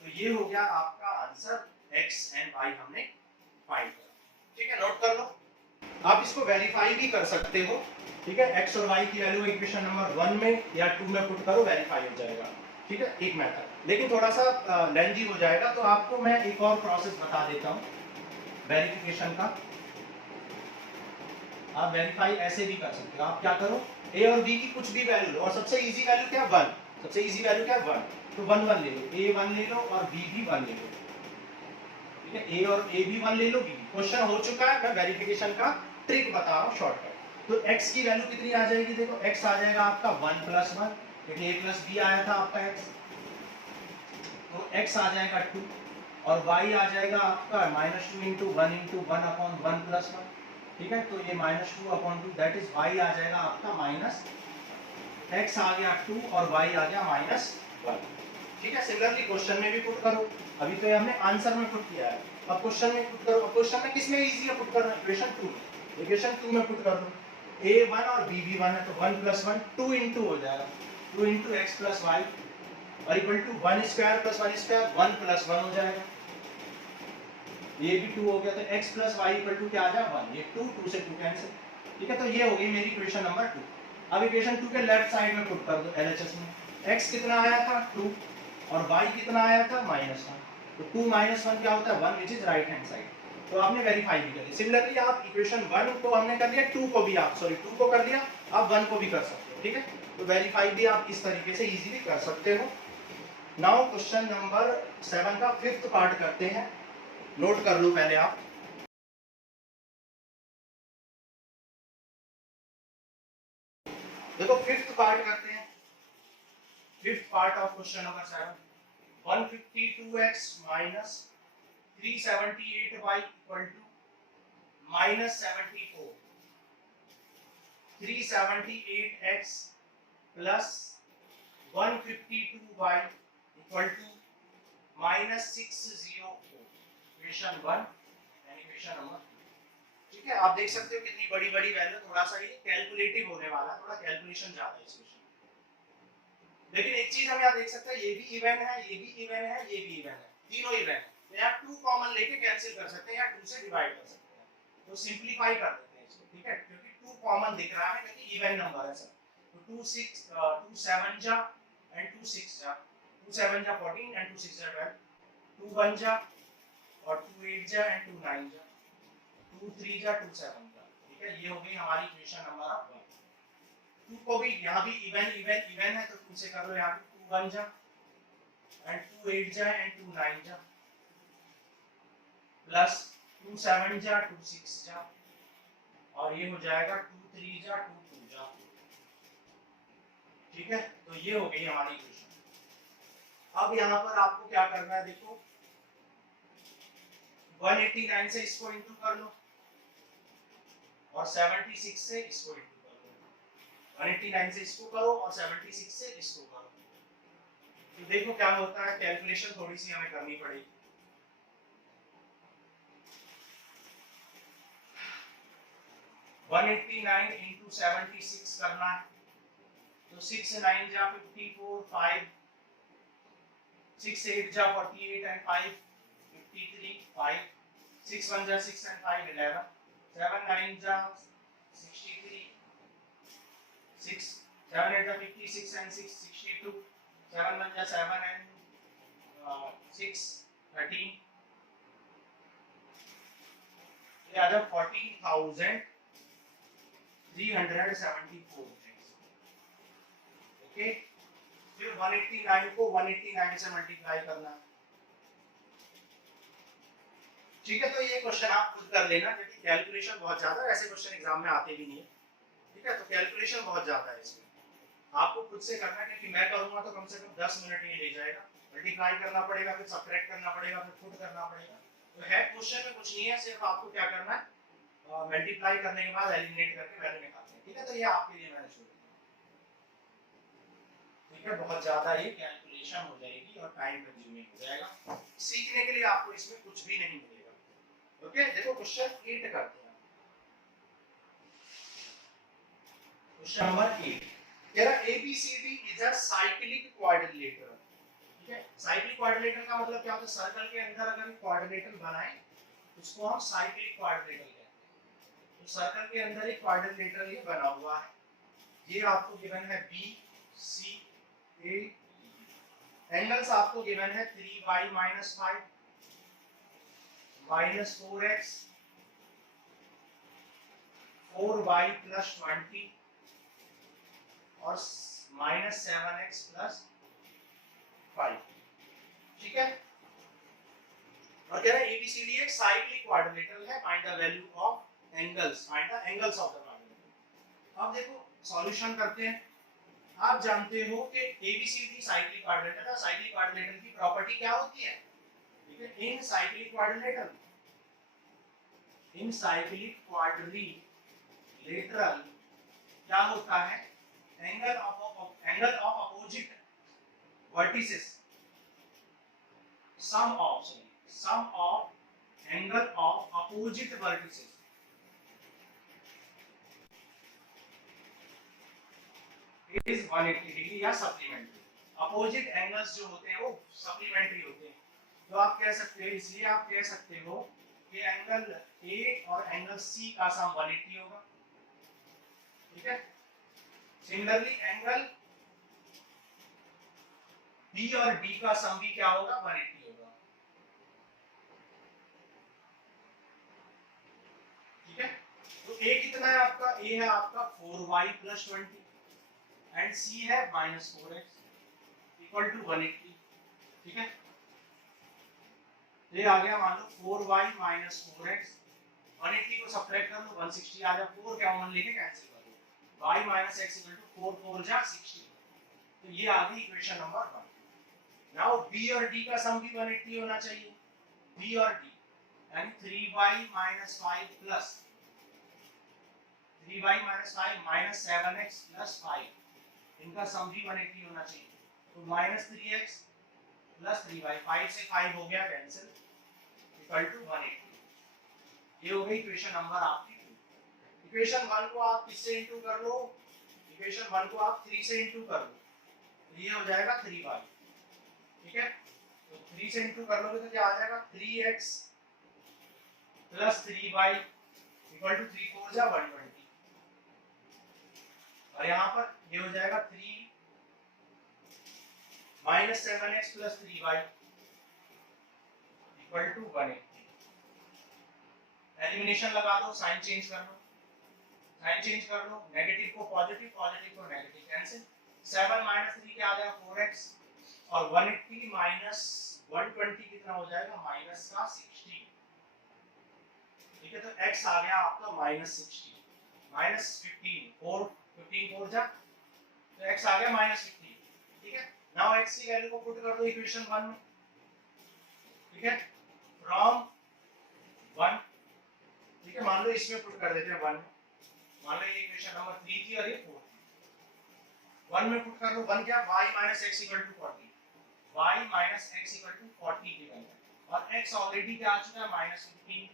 तो ये हो गया आपका आंसर, x एंड y हमने फाइंड किया। ठीक है, नोट कर लो, आप इसको वेरीफाई भी कर सकते हो। ठीक है, x और y की वैल्यू इक्वेशन नंबर 1 में या 2 में पुट करो, वेरीफाई हो जाएगा। ठीक है, एक मेथड, लेकिन थोड़ा सा लेंथी हो जाएगा, तो आपको मैं एक और प्रोसेस बता देता हूँ वेरिफिकेशन का। आप वेरीफाई ऐसे भी कर सकते हो, आप क्या करो, a और b की कुछ भी वैल्यू लो, और सबसे इजी वैल्यू क्या, 1, सबसे इजी वैल्यू क्या, 1, तो 1 1 ले लो, a 1 ले लो और b भी 1 ले लो। ठीक है, a और a भी 1 ले लो, b। क्वेश्चन हो चुका है, मैं वेरिफिकेशन का ट्रिक बता रहा हूँ शॉर्टकट। तो x की वैल्यू कितनी आ जाएगी, देखो x आ जाएगा आपका 1 प्लस 1, क्योंकि a प्लस b आया था आपका x, तो x आ जाएगा 2, और y आ जाएगा आपका minus 2 into 1 into 1 upon 1 plus 1। ठीक है, तो ये minus 2 upon 2 that is y आ जाएगा आपका माइनस, x आ गया 2 और y आ गया माइनस 1। ठीक है, सिमिलरली क्वेश्चन में भी पुट करो, अभी तो ये हमने आंसर में पुट किया है, अब क्वेश्चन में पुट करो। अब क्वेश्चन में किस में इजी है पुट करना, इक्वेशन 2 में, इक्वेशन 2 में पुट कर दो, a1 और b1 है तो 1 + 1 2 * हो जाएगा, 2 * x + y और इक्वल टू 1² + 1² 1 + 1 हो जाएगा, ये भी 2 हो गया तो x + y = क्या आ जाएगा 1, ये 2 2 से 2 कैंसिल। ठीक है, तो ये हो गई मेरी इक्वेशन नंबर 2। अब इक्वेशन 2 के लेफ्ट साइड में पुट कर दो LHS में, x कितना आया था 2 और y कितना आया था -1, तो 2 - 1 क्या होता है 1, विच इज राइट हैंड साइड, तो आपने वेरीफाई भी कर लिया। सिमिलरली आप इक्वेशन 1 को हमने कर लिया, 2 को भी आप 2 को कर लिया, आप 1 को भी कर सकते हो। ठीक है, तो वेरीफाई भी आप इस तरीके से इजीली कर सकते हो। नाउ क्वेश्चन नंबर 7 का 5th पार्ट करते हैं, नोट कर लो पहले आप। देखो 5th पार्ट करते हैं, 5th part of question number 7, 152x minus 378y equal to -74, 378x plus 152y equal to -604, equation 1 and equation number. ठीक है, आप देख सकते हो कितनी बड़ी बड़ी वैल्यू, थोड़ा सा ये कैलकुलेटिव होने वाला, थोड़ा कैलकुलेशन ज्यादा है इस क्वेश्चन। लेकिन एक चीज हम यहाँ देख सकते हैं, ये भी इवन है, ये भी इवन है, ये भी इवन है, तीनों इवन है, तो यहाँ 2 कॉमन लेके कैंसिल कर सकते हैं या 2 से डिवाइड कर सकते हैं, तो सिंपलीफाई कर देते हैं इसको। ठीक है, क्योंकि 2 कॉमन दिख रहा है, क्योंकि इवन नंबर है सर, तो 2 7 जा एंड 2 6 जा, 2 7 जा 14 एंड 2 6 जा 12, 2 1 जा और 2 8 जा एंड 2 9 जा, 2 3 जा 2 7 जा। ठीक है, ये हो गई हमारी इक्वेशन नंबर 1। 2 को भी यहाँ भी इवन इवन इवन है, तो 2 से कर लो, यहाँ पे 2 1 जा एंड 2 8 जा एंड 2 9 जा प्लस 2 7 जा 2 6 जा और ये हो जाएगा 2 3 जा 2 2 जा। ठीक है, तो ये हो गई हमारी इक्वेशन। अब यहाँ पर आपको क्या करना है, देखो 189 से इसको इंटू कर लो और 76 से इसको इंटू कर लो, 189 से इसको करो और 76 से इसको करो, तो देखो क्या होता है, कैलकुलेशन थोड़ी सी हमें करनी पड़ेगी। 189 into 76 करना है, तो 6 9 जा 54, 5 6 8 जा 48 and 5 53, 5 6 1 जा 6 and 5 11, 7 9 जा 63, 6 7 8 जा 56 and 6 62, 7 1 जा 7 and 6 13, ये आ जाए 14,374। ओके, फिर 189 को 189 से मल्टीप्लाई करना। ठीक है, तो ये क्वेश्चन आप खुद कर लेना, क्योंकि कैलकुलेशन बहुत ज्यादा है, ऐसे क्वेश्चन एग्जाम में आते भी नहीं है। ठीक है, तो कैलकुलेशन बहुत ज्यादा है इसमें, आपको खुद से करना है, क्योंकि मैं करूंगा तो कम से कम 10 मिनट ही ले जाएगा, मल्टीप्लाई करना पड़ेगा, फिर सब्ट्रैक्ट करना पड़ेगा, फिर पुट करना पड़ेगा। तो है क्वेश्चन में कुछ नहीं है, सिर्फ आपको क्या करना है, मल्टीप्लाई करने के बाद एलिमिनेट करके वैल्यू निकालनी है। ठीक है, तो ये आपके लिए मैंने छोड़ दिया। ठीक है, बहुत ज्यादा ये कैलकुलेशन हो जाएगी और टाइम कंज्यूमिंग हो जाएगा, सीखने के लिए आपको इसमें कुछ भी नहीं मिलेगा। ओके, देखो क्वेश्चन 8 करते हैं। क्वेश्चन नंबर 8 कह रहा ABCD is a cyclic quadrilateral. ठीक है, साइक्लिक क्वाड्रिलेटरल का मतलब क्या होता है, सर्कल के अंदर अगर क्वाड्रिलेटरल बनाए उसको हम साइक्लिक क्वाड्रिलेटरल कहते हैं। तो सर्कल के अंदर एक क्वाड्रिलेटरल ये बना हुआ है, ये आपको गिवन है B C A, एंगल्स आपको गिवन है 3y - 5 -4x 4y + 20 और -7x + 5। ठीक है, और कह रहा है ABCD एक साइक्लिक क्वाड्रिलेटरल है, find the value of angles, find the angles of the quadrilateral. अब देखो सॉल्यूशन करते हैं। आप जानते हो कि ABCD साइक्लिक क्वाड्रिलेटरल है, साइक्लिक क्वाड्रिलेटरल की प्रॉपर्टी क्या होती है। ठीक है, इन साइक्लिक क्वाड्रिलेटरल क्या होता है, angle of opposite vertices, sum of angle of opposite vertices is 180 degree या सप्लीमेंट्री। अपोजिट एंगल्स जो होते हैं वो सप्लीमेंट्री होते हैं, तो आप कह सकते हो, इसलिए आप कह सकते हो कि एंगल ए और एंगल सी का सम 180 होगा। ठीक है, सिमिलरली एंगल बी और डी का सम भी क्या होगा, 180 होगा। ठीक है, तो ए कितना है आपका, ए है आपका 4y + 20 एंड सी है -4x इक्वल टू 180। ठीक है, ये आ गया, मान लो 4y - 4x, 180 को सब्ट्रैक्ट कर लो, 160 आ जाए, 4 कॉमन लेके कैंसिल कर दो, y - x = 4 4 जा 60। तो ये आ गई इक्वेशन नंबर 1। नाउ b और d का सम भी 180 होना चाहिए। b और d यानी 3y - 5 प्लस 3y - 5 - 7x + 5, इनका सम भी 180 होना चाहिए। तो -3x + 3y, 5 से 5 हो गया कैंसिल, इक्वल टू 180। ये हो गई इक्वेशन नंबर आपकी 2। इक्वेशन 1 को आप किससे इंटू कर लो, इक्वेशन 1 को आप 3 से इंटू कर लो, तो ये हो जाएगा 3y। ठीक है, तो 3 से इंटू कर लोगे तो क्या आ जाएगा, 3x + 3y इक्वल टू 3 4 जा 120, और यहाँ पर ये हो जाएगा 3 - 7x + 3y equal to 180। Elimination लगा दो, साइन चेंज कर लो, साइन चेंज कर लो, नेगेटिव को पॉजिटिव, पॉजिटिव को नेगेटिव, कैंसिल। 7 - 3 क्या आ जाएगा, 4x, और 180 - 120 कितना हो जाएगा, -60। ठीक है, तो x आ गया आपका -60, -15, 4 15 4 जा, तो x आ गया -15। ठीक है, नाउ x की वैल्यू को पुट कर दो इक्वेशन 1 में। ठीक है, फ्रॉम 1, ठीक है, मान लो इसमें पुट कर देते हैं 1 में, मान लो ये इक्वेशन नंबर 3 थी और ये 4 थी। 1 में पुट कर लो, 1 क्या, y - x = 40, y - x = 40 given है, और x ऑलरेडी क्या आ चुका है, -15,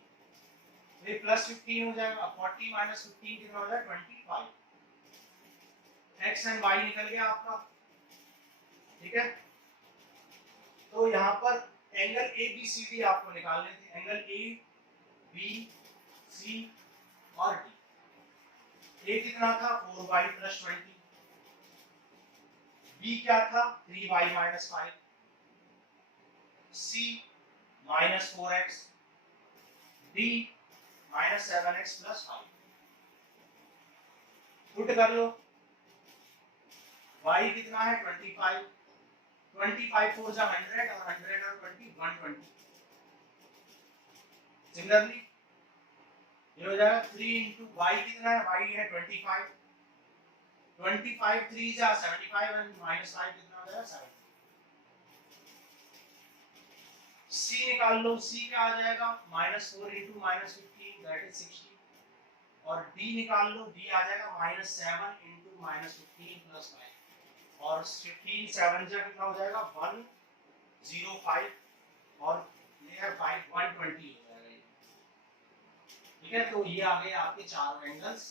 तो ये +15 हो जाएगा, 40 - 15 कितना हो जाएगा, 25। x एंड y निकल गया आपका। ठीक है, तो यहाँ पर एंगल ABCD आपको निकालने थे, एंगल A, B, C और D। A कितना था, 4y + 20, B क्या था, 3y - 5, C -4x, D -7x + 5। Put कर लो, y कितना है, 25, 25 4 जा 100, और 100 और 20 120। सिमिलरली ये हो जाएगा 3 * y कितना है, y है 25, 25 3 जा 75 एंड -5 कितना हो जाएगा, 7। c निकाल लो, c क्या आ जाएगा, -4 * -15 दैट इज 60, और d निकाल लो, d आ जाएगा -7 * -15 + 5, और 15 7 जा कितना हो जाएगा, 105, और ये है 5 120 हो जाएगा। ठीक है, तो ये आ गए आपके चारों एंगल्स।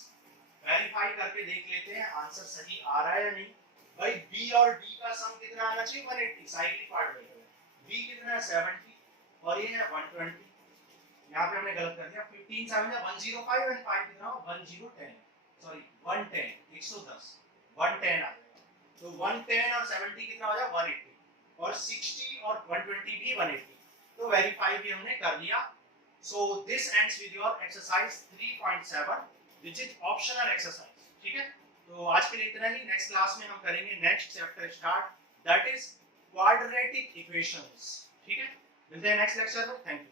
वेरीफाई करके देख लेते हैं आंसर सही आ रहा है या नहीं। भाई बी और डी का सम कितना आना चाहिए, 180, साइक्लिक पार्ट में बी कितना है, 70, और ये है 120। यहाँ पे हमने गलत कर दिया, 15 7 जा 105 एंड 5 कितना हो, 1010, सॉरी 110, 110 110 आ जाएगा। तो 110 और 70 कितना हो जाएगा, 180, और 60 और 120 भी 180। तो वेरीफाई भी हमने कर लिया। So this ends with your exercise 3.7 which is optional exercise। ठीक है, तो आज के लिए इतना ही। नेक्स्ट क्लास में हम करेंगे next chapter start, that is quadratic equations. ठीक है, मिलते हैं नेक्स्ट लेक्चर में। Thank you.